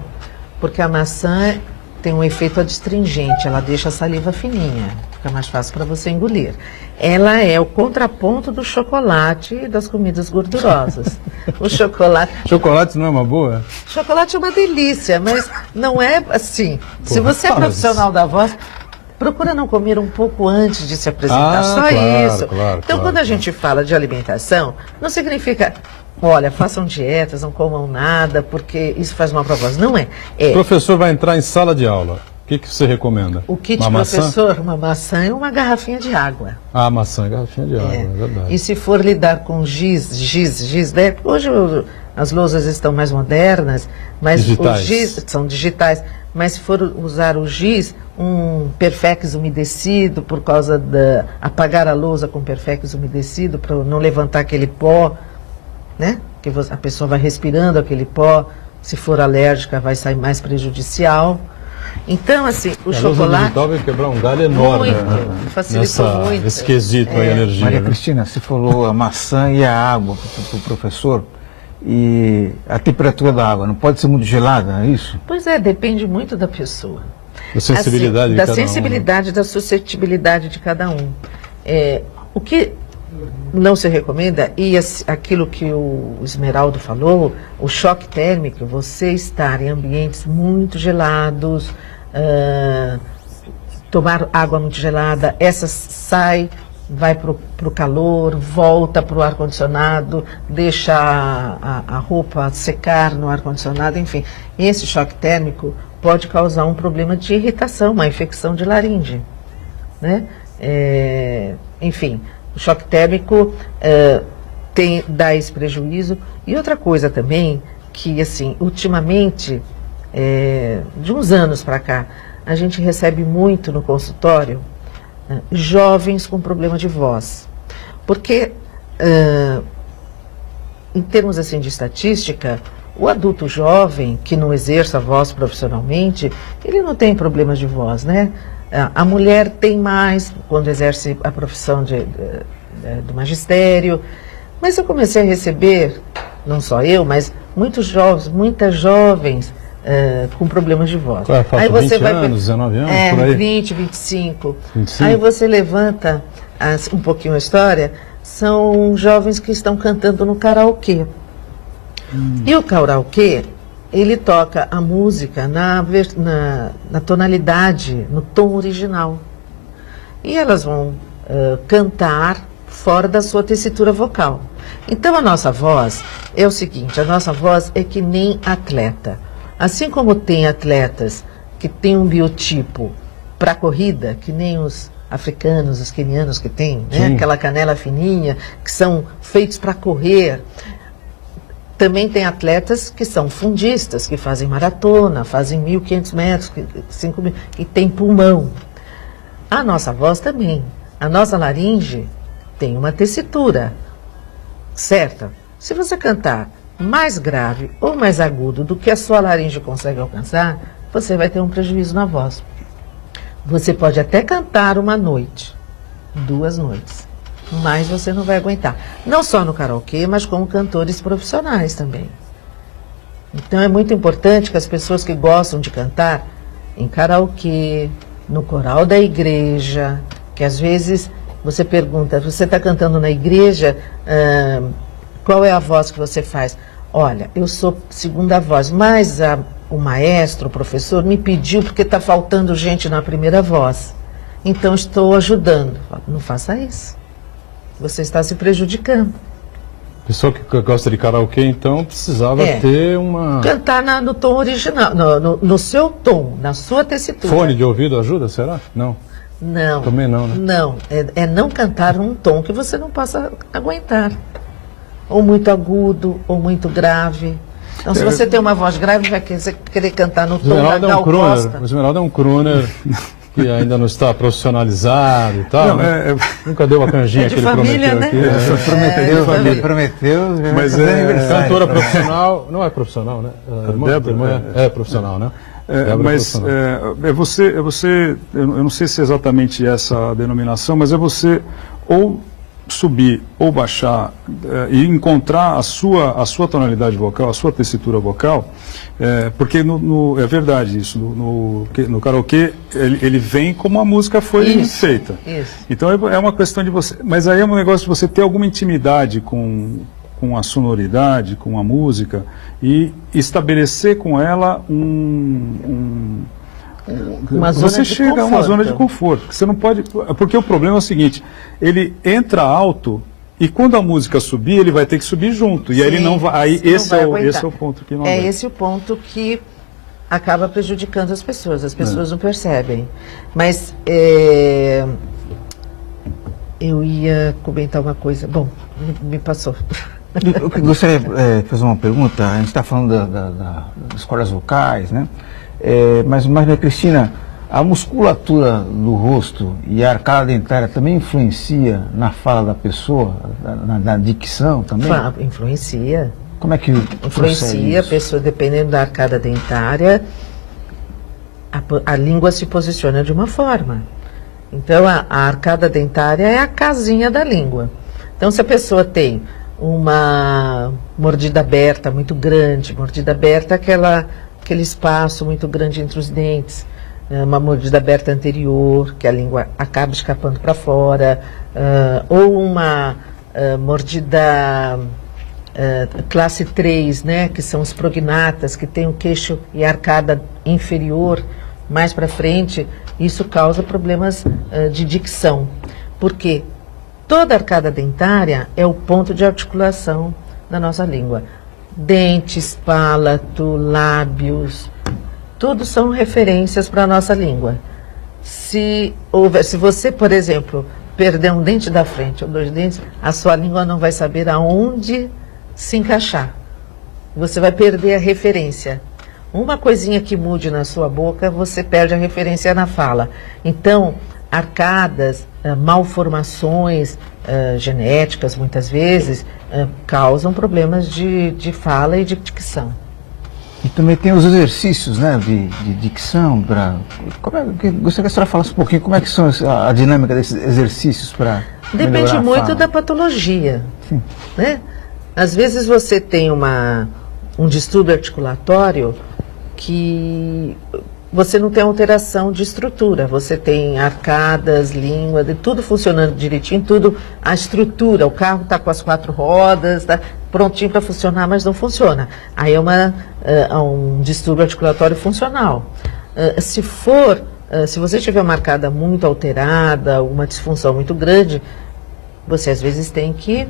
porque a maçã tem um efeito adstringente, ela deixa a saliva fininha, fica mais fácil para você engolir. Ela é o contraponto do chocolate e das comidas gordurosas. O chocolate... Chocolate não é uma boa? Chocolate é uma delícia, mas não é assim. Se você é profissional da voz, procura não comer um pouco antes de se apresentar. Só claro, isso. claro, Então, quando a gente fala de alimentação, não significa, olha, façam dietas, não comam nada, porque isso faz mal para a voz. Não é. O professor vai entrar em sala de aula. O que você recomenda? O kit uma professor, maçã? uma maçã e uma garrafinha de água. Ah, maçã e garrafinha de água, é verdade. E se for lidar com giz, né? Hoje as lousas estão mais modernas, mas digitais. os giz são digitais. Mas se for usar o giz, um perfex umedecido, por causa da... apagar a lousa com perfex umedecido, para não levantar aquele pó, né? Que a pessoa vai respirando aquele pó, se for alérgica vai sair mais prejudicial. Então, assim, o chocolate... A lousa digital vai quebrar um galho enorme. Muito, facilitou muito. Nesse quesito aí, energia. Maria né? Cristina, você falou a maçã e a água para o professor. E a temperatura da água não pode ser muito gelada, é isso? Pois é, depende muito da pessoa. Da sensibilidade de da cada sensibilidade, da suscetibilidade de cada um. O que não se recomenda, e aquilo que o Esmeraldo falou, o choque térmico, você estar em ambientes muito gelados, tomar água muito gelada, essa sai, vai para o calor, volta para o ar-condicionado, deixa a roupa secar no ar-condicionado, enfim. Esse choque térmico pode causar um problema de irritação, uma infecção de laringe, né? Enfim, o choque térmico dá esse prejuízo. E outra coisa também, que assim, ultimamente, de uns anos para cá, a gente recebe muito no consultório jovens com problema de voz. Porque, em termos assim de estatística, o adulto jovem que não exerce a voz profissionalmente, ele não tem problemas de voz, né? A mulher tem mais quando exerce a profissão do magistério. Mas eu comecei a receber, não só eu, mas muitas jovens com problemas de voz. Qual é a faixa? 20 anos, 19 anos, por aí? 20, 25. 25. Aí você levanta um pouquinho a história, são jovens que estão cantando no karaokê. E o karaokê, ele toca a música na tonalidade, no tom original. E elas vão cantar fora da sua tessitura vocal. Então a nossa voz é o seguinte, a nossa voz é que nem atleta. Assim como tem atletas que têm um biotipo para corrida, que nem os africanos, os quenianos que têm, né? Aquela canela fininha, que são feitos para correr. Também tem atletas que são fundistas, que fazem maratona, fazem 1.500 metros, 5.000, e tem pulmão. A nossa voz também. A nossa laringe tem uma tessitura certa. Se você cantar mais grave ou mais agudo do que a sua laringe consegue alcançar, você vai ter um prejuízo na voz. Você pode até cantar uma noite, 2 noites, mas você não vai aguentar. Não só no karaokê, mas como cantores profissionais também. Então é muito importante que as pessoas que gostam de cantar em karaokê, no coral da igreja, que às vezes você pergunta, você está cantando na igreja, qual é a voz que você faz? Olha, eu sou segunda voz, mas o maestro, o professor, me pediu porque está faltando gente na primeira voz. Então estou ajudando. Não faça isso. Você está se prejudicando. Pessoa que gosta de karaokê, então, precisava ter uma... Cantar no tom original, no seu tom, na sua tessitura. Fone de ouvido ajuda, será? Não. Não. Também não, né? Não, é não cantar um tom que você não possa aguentar. Ou muito agudo, ou muito grave. Então, se você tem uma voz grave, vai querer cantar no tom da Gal Costa. O Esmeralda é um crooner que ainda não está profissionalizado e tal. Não, nunca deu a canjinha que ele família, prometeu né? aqui. Prometeu. Mas cantora profissional, não é profissional, né? É profissional, né? Mas eu não sei se é exatamente essa a denominação, mas é você ou subir ou baixar e encontrar a sua tonalidade vocal, a sua tessitura vocal, porque é verdade isso, no karaokê ele vem como a música foi feita. Isso. Então é uma questão de você, mas aí é um negócio de você ter alguma intimidade com a sonoridade, com a música e estabelecer com ela você chega a uma zona de conforto. Você não pode, porque o problema é o seguinte: ele entra alto e quando a música subir, ele vai ter que subir junto. E aí ele não vai. Aí esse é o ponto que não esse o ponto que acaba prejudicando as pessoas não percebem. Mas eu ia comentar uma coisa, bom, me passou. Eu gostaria de fazer uma pergunta. A gente está falando das cordas vocais, né? Mas, Cristina, a musculatura do rosto e a arcada dentária também influencia na fala da pessoa, na dicção também? Influencia. Como é que influencia a pessoa, dependendo da arcada dentária, a língua se posiciona de uma forma. Então, a arcada dentária é a casinha da língua. Então, se a pessoa tem uma mordida aberta muito grande, mordida aberta é aquele espaço muito grande entre os dentes, uma mordida aberta anterior, que a língua acaba escapando para fora, ou uma mordida classe 3, né, que são os prognatas, que tem o queixo e a arcada inferior mais para frente, isso causa problemas de dicção. Por quê? Toda arcada dentária é o ponto de articulação da nossa língua. Dentes, palato, lábios, tudo são referências para a nossa língua. Se você, por exemplo, perder um dente da frente ou 2 dentes, a sua língua não vai saber aonde se encaixar. Você vai perder a referência. Uma coisinha que mude na sua boca, você perde a referência na fala. Então, arcadas, malformações genéticas, muitas vezes, causam problemas de fala e de dicção. E também tem os exercícios, né, de dicção. Gostaria que a senhora falasse um pouquinho como é que são a dinâmica desses exercícios para Depende muito da patologia. Sim. Né? Às vezes você tem um distúrbio articulatório que você não tem alteração de estrutura, você tem arcadas, língua, tudo funcionando direitinho, tudo, a estrutura, o carro está com as 4 rodas, está prontinho para funcionar, mas não funciona. Aí é um distúrbio articulatório funcional. Se você tiver uma arcada muito alterada, uma disfunção muito grande, você às vezes tem que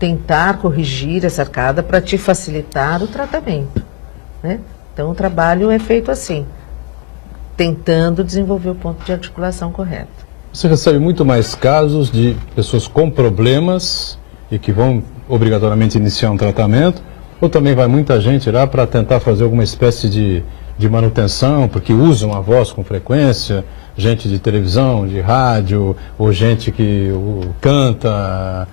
tentar corrigir essa arcada para te facilitar o tratamento, né? Então, o trabalho é feito assim, tentando desenvolver o ponto de articulação correto. Você recebe muito mais casos de pessoas com problemas e que vão obrigatoriamente iniciar um tratamento, ou também vai muita gente lá para tentar fazer alguma espécie de manutenção, porque usam a voz com frequência, gente de televisão, de rádio, ou gente que canta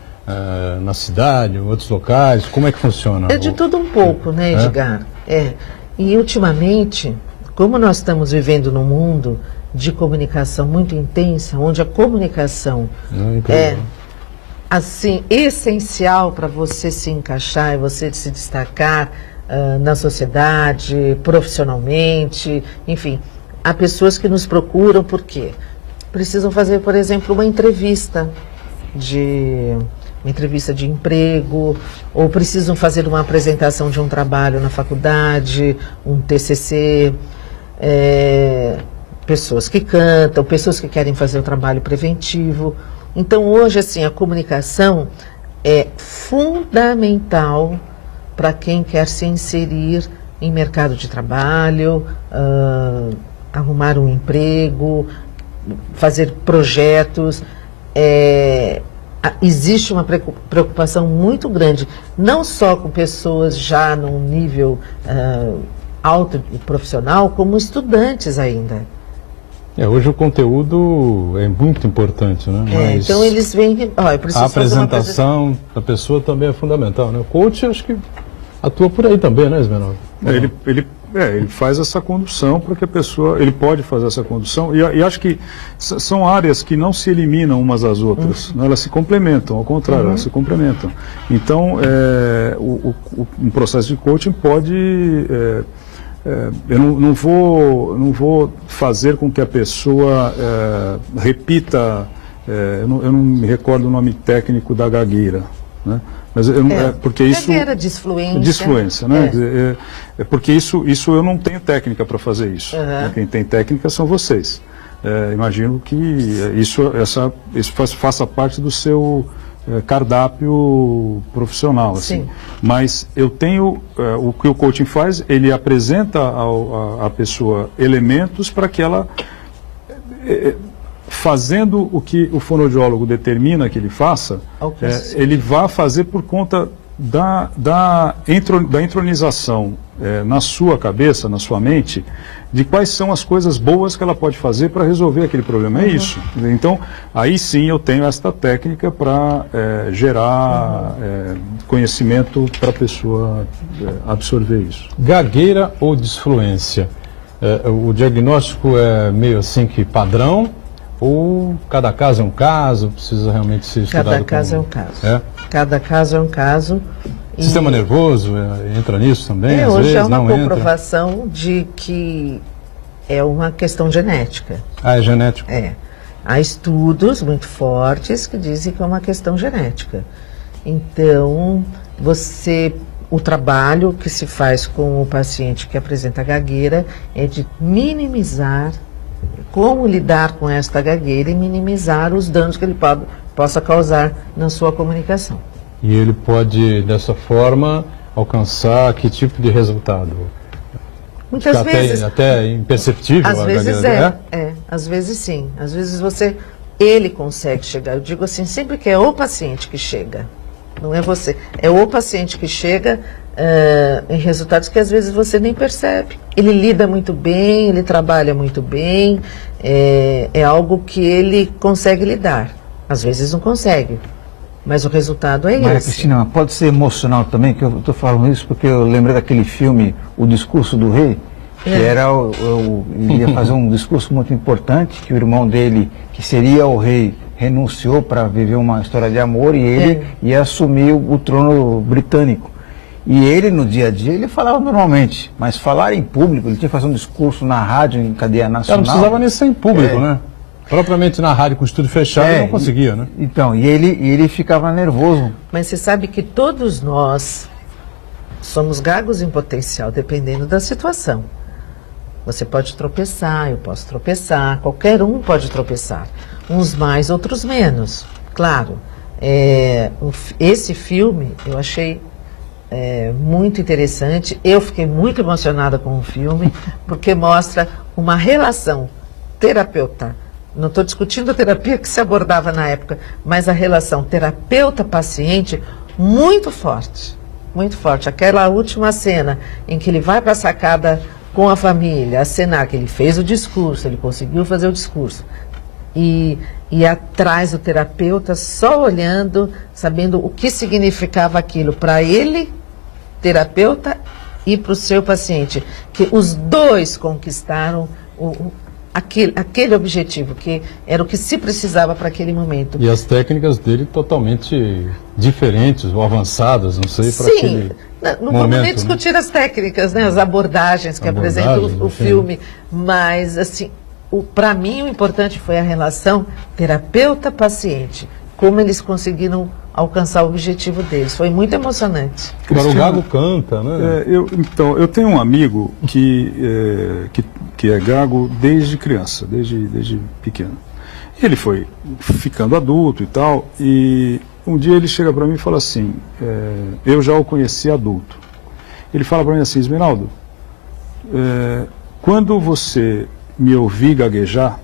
na cidade, em outros locais. Como é que funciona? É de tudo um pouco, né, Edgar? E ultimamente, como nós estamos vivendo num mundo de comunicação muito intensa, onde a comunicação é assim essencial para você se encaixar e você se destacar na sociedade, profissionalmente, enfim, há pessoas que nos procuram porque precisam fazer, por exemplo, uma entrevista de emprego, ou precisam fazer uma apresentação de um trabalho na faculdade, um TCC, pessoas que cantam, pessoas que querem fazer o trabalho preventivo. Então, hoje, assim, a comunicação é fundamental para quem quer se inserir em mercado de trabalho, arrumar um emprego, fazer projetos. Existe uma preocupação muito grande, não só com pessoas já num nível alto e profissional, como estudantes ainda. Hoje o conteúdo é muito importante, né? Mas então eles vêm... a apresentação da pessoa também é fundamental, né? O coach acho que atua por aí também, né, Esmeralda? Ele faz essa condução para que a pessoa... Ele pode fazer essa condução e acho que são áreas que não se eliminam umas às outras. Né? Elas se complementam, ao contrário, elas se complementam. Então, um processo de coaching pode... eu não vou fazer com que a pessoa repita... eu não me recordo o nome técnico da gagueira, né? Mas porque isso era disfluência. Disfluência, né? Porque isso eu não tenho técnica para fazer isso. Quem tem técnica são vocês. Imagino que isso faça parte do seu cardápio profissional, assim. Sim. Mas eu tenho, o que o coaching faz, ele apresenta à pessoa elementos para que ela, fazendo o que o fonoaudiólogo determina que ele faça, ele vá fazer por conta da entronização na sua cabeça, na sua mente, de quais são as coisas boas que ela pode fazer para resolver aquele problema. É isso. Então, aí sim eu tenho esta técnica para gerar conhecimento para a pessoa absorver isso. Gagueira ou disfluência? O diagnóstico é meio assim que padrão, ou cada caso é um caso, precisa realmente ser estudado? Cada caso é um caso. Cada caso é um caso. Sistema nervoso entra nisso também? Às Hoje vezes, é uma não comprovação de que é uma questão genética. Ah, é genético? Há estudos muito fortes que dizem que é uma questão genética. Então, o trabalho que se faz com o paciente que apresenta gagueira é de minimizar como lidar com esta gagueira e minimizar os danos que ele possa causar na sua comunicação. E ele pode, dessa forma, alcançar que tipo de resultado? Muitas vezes... Até imperceptível? Às vezes às vezes sim. Às vezes ele consegue chegar. Eu digo assim, sempre que é o paciente que chega, não é você, é o paciente que chega em resultados que às vezes você nem percebe. Ele lida muito bem, ele trabalha muito bem, é algo que ele consegue lidar. Às vezes não consegue, mas o resultado é Maria esse. Cristina, pode ser emocional também, que eu estou falando isso porque eu lembrei daquele filme, O Discurso do Rei, que era, ele ia fazer um discurso muito importante, que o irmão dele, que seria o rei, renunciou para viver uma história de amor e ele ia assumir o trono britânico. E ele, no dia a dia, ele falava normalmente, mas falar em público, ele tinha que fazer um discurso na rádio, em cadeia nacional. Não precisava nem ser em público, né? Propriamente na rádio com o estúdio fechado, ele não conseguia, né? Então, e ele ficava nervoso. Mas você sabe que todos nós somos gagos em potencial, dependendo da situação. Você pode tropeçar, eu posso tropeçar, qualquer um pode tropeçar. Uns mais, outros menos. Claro, esse filme eu achei muito interessante. Eu fiquei muito emocionada com o filme, porque mostra uma relação terapeuta. Não estou discutindo a terapia que se abordava na época, mas a relação terapeuta-paciente muito forte. Muito forte. Aquela última cena em que ele vai para a sacada com a família, acenar que ele fez o discurso, ele conseguiu fazer o discurso. E atrás do terapeuta só olhando, sabendo o que significava aquilo para ele, terapeuta, e para o seu paciente. Que os dois conquistaram aquele objetivo, que era o que se precisava para aquele momento. E as técnicas dele totalmente diferentes ou avançadas, não sei, para aquele não vamos nem discutir as técnicas, né, as abordagens que apresenta o filme, mas assim, para mim o importante foi a relação terapeuta-paciente, como eles conseguiram alcançar o objetivo deles. Foi muito emocionante. Agora o gago canta, né? Eu tenho um amigo que é gago desde criança, desde pequeno. Ele foi ficando adulto e tal, e um dia ele chega para mim e fala assim, eu já o conheci adulto. Ele fala para mim assim, Esmeraldo, quando você me ouvir gaguejar,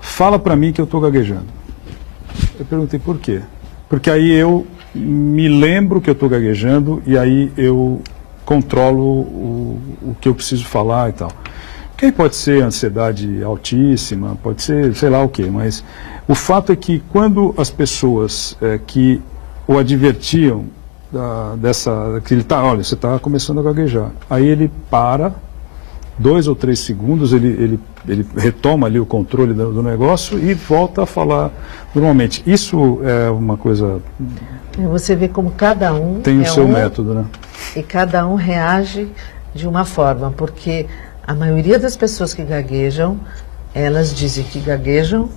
fala para mim que eu estou gaguejando. Eu perguntei por quê? Porque aí eu me lembro que eu estou gaguejando e aí eu controlo o que eu preciso falar e tal. Que aí pode ser ansiedade altíssima, pode ser sei lá o quê, mas o fato é que quando as pessoas que o advertiam que ele olha, você está começando a gaguejar, aí ele para, 2 ou 3 segundos, ele retoma ali o controle do negócio e volta a falar normalmente. Isso é uma coisa... Você vê como cada um... Tem o seu método, né? E cada um reage de uma forma, porque a maioria das pessoas que gaguejam, elas dizem que gaguejam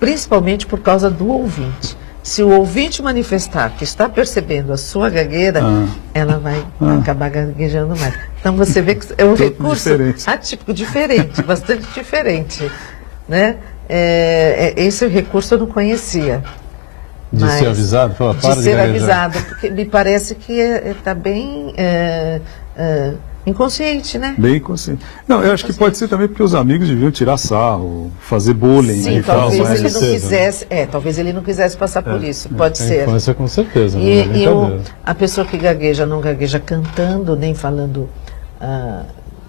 principalmente por causa do ouvinte. Se o ouvinte manifestar que está percebendo a sua gagueira, ela vai acabar gaguejando mais. Então você vê que é um recurso atípico, diferente, bastante diferente, né? Esse recurso eu não conhecia. De ser avisado? Fala, para de ser gaguejar. avisado, porque me parece que está bem inconsciente, né? Bem consciente. Não, eu acho que pode ser também porque os amigos deviam tirar sarro, fazer bullying. Sim, né, e tal, talvez mas- ele não certeza, quisesse, talvez ele não quisesse passar por isso, pode ser. Infância, com certeza. não é E brincadeira. a pessoa que gagueja não gagueja cantando, nem falando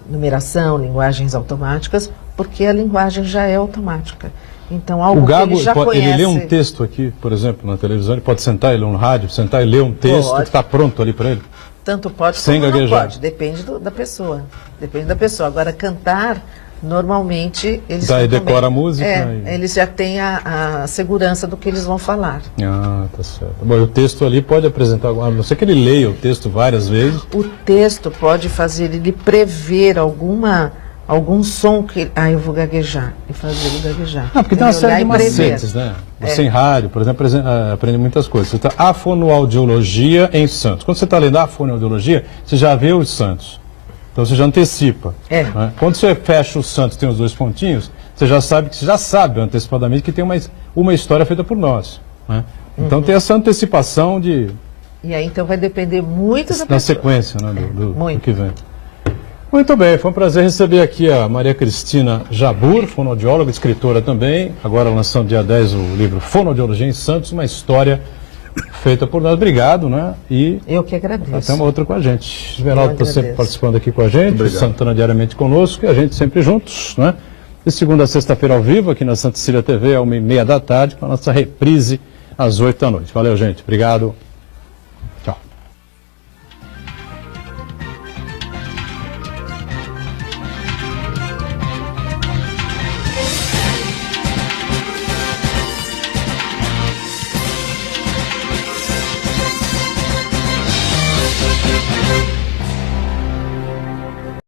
numeração, linguagens automáticas, porque a linguagem já é automática. Então, algo O que gago, ele já ele conhece... lê um texto aqui, por exemplo, na televisão, ele pode sentar e ler um rádio, sentar e ler um texto Pode. que está pronto ali para ele. Tanto pode Sem como não gaguejar. pode, depende da pessoa. Depende da pessoa. Agora, cantar, normalmente, eles Daí cantam decora bem. a música e- Eles já têm a segurança do que eles vão falar. Ah, tá certo. Bom, o texto ali pode apresentar, a não ser que ele leia o texto várias vezes. O texto pode fazer ele prever algum som que... eu vou gaguejar. E fazer ele gaguejar. Não, porque tem uma Entendeu? série de Olhar e prever. macetes, né? Você em rádio, por exemplo, aprende muitas coisas. Você está a fonoaudiologia em Santos. Quando você está lendo a fonoaudiologia, você já vê os Santos. Então você já antecipa. Né? Quando você fecha o Santos, tem os dois pontinhos, você já sabe antecipadamente que tem uma história feita por nós. Né? Então tem essa antecipação E aí, então, vai depender muito da na pessoa. sequência, né, do Muito. que vem. Muito bem, foi um prazer receber aqui a Maria Cristina Jabur, fonoaudióloga, escritora também, agora lançando dia 10 o livro Fonoaudiologia em Santos, uma história feita por nós. Obrigado, né? E Eu que agradeço. até uma outra com a gente. Esmeralda está sempre agradeço. participando aqui com a gente, Obrigado. Santana diariamente conosco e a gente sempre juntos, né? De segunda a sexta-feira ao vivo, aqui na Santa Cecília TV, às 1h30 da tarde, com a nossa reprise às 8 da noite. Valeu, gente. Obrigado.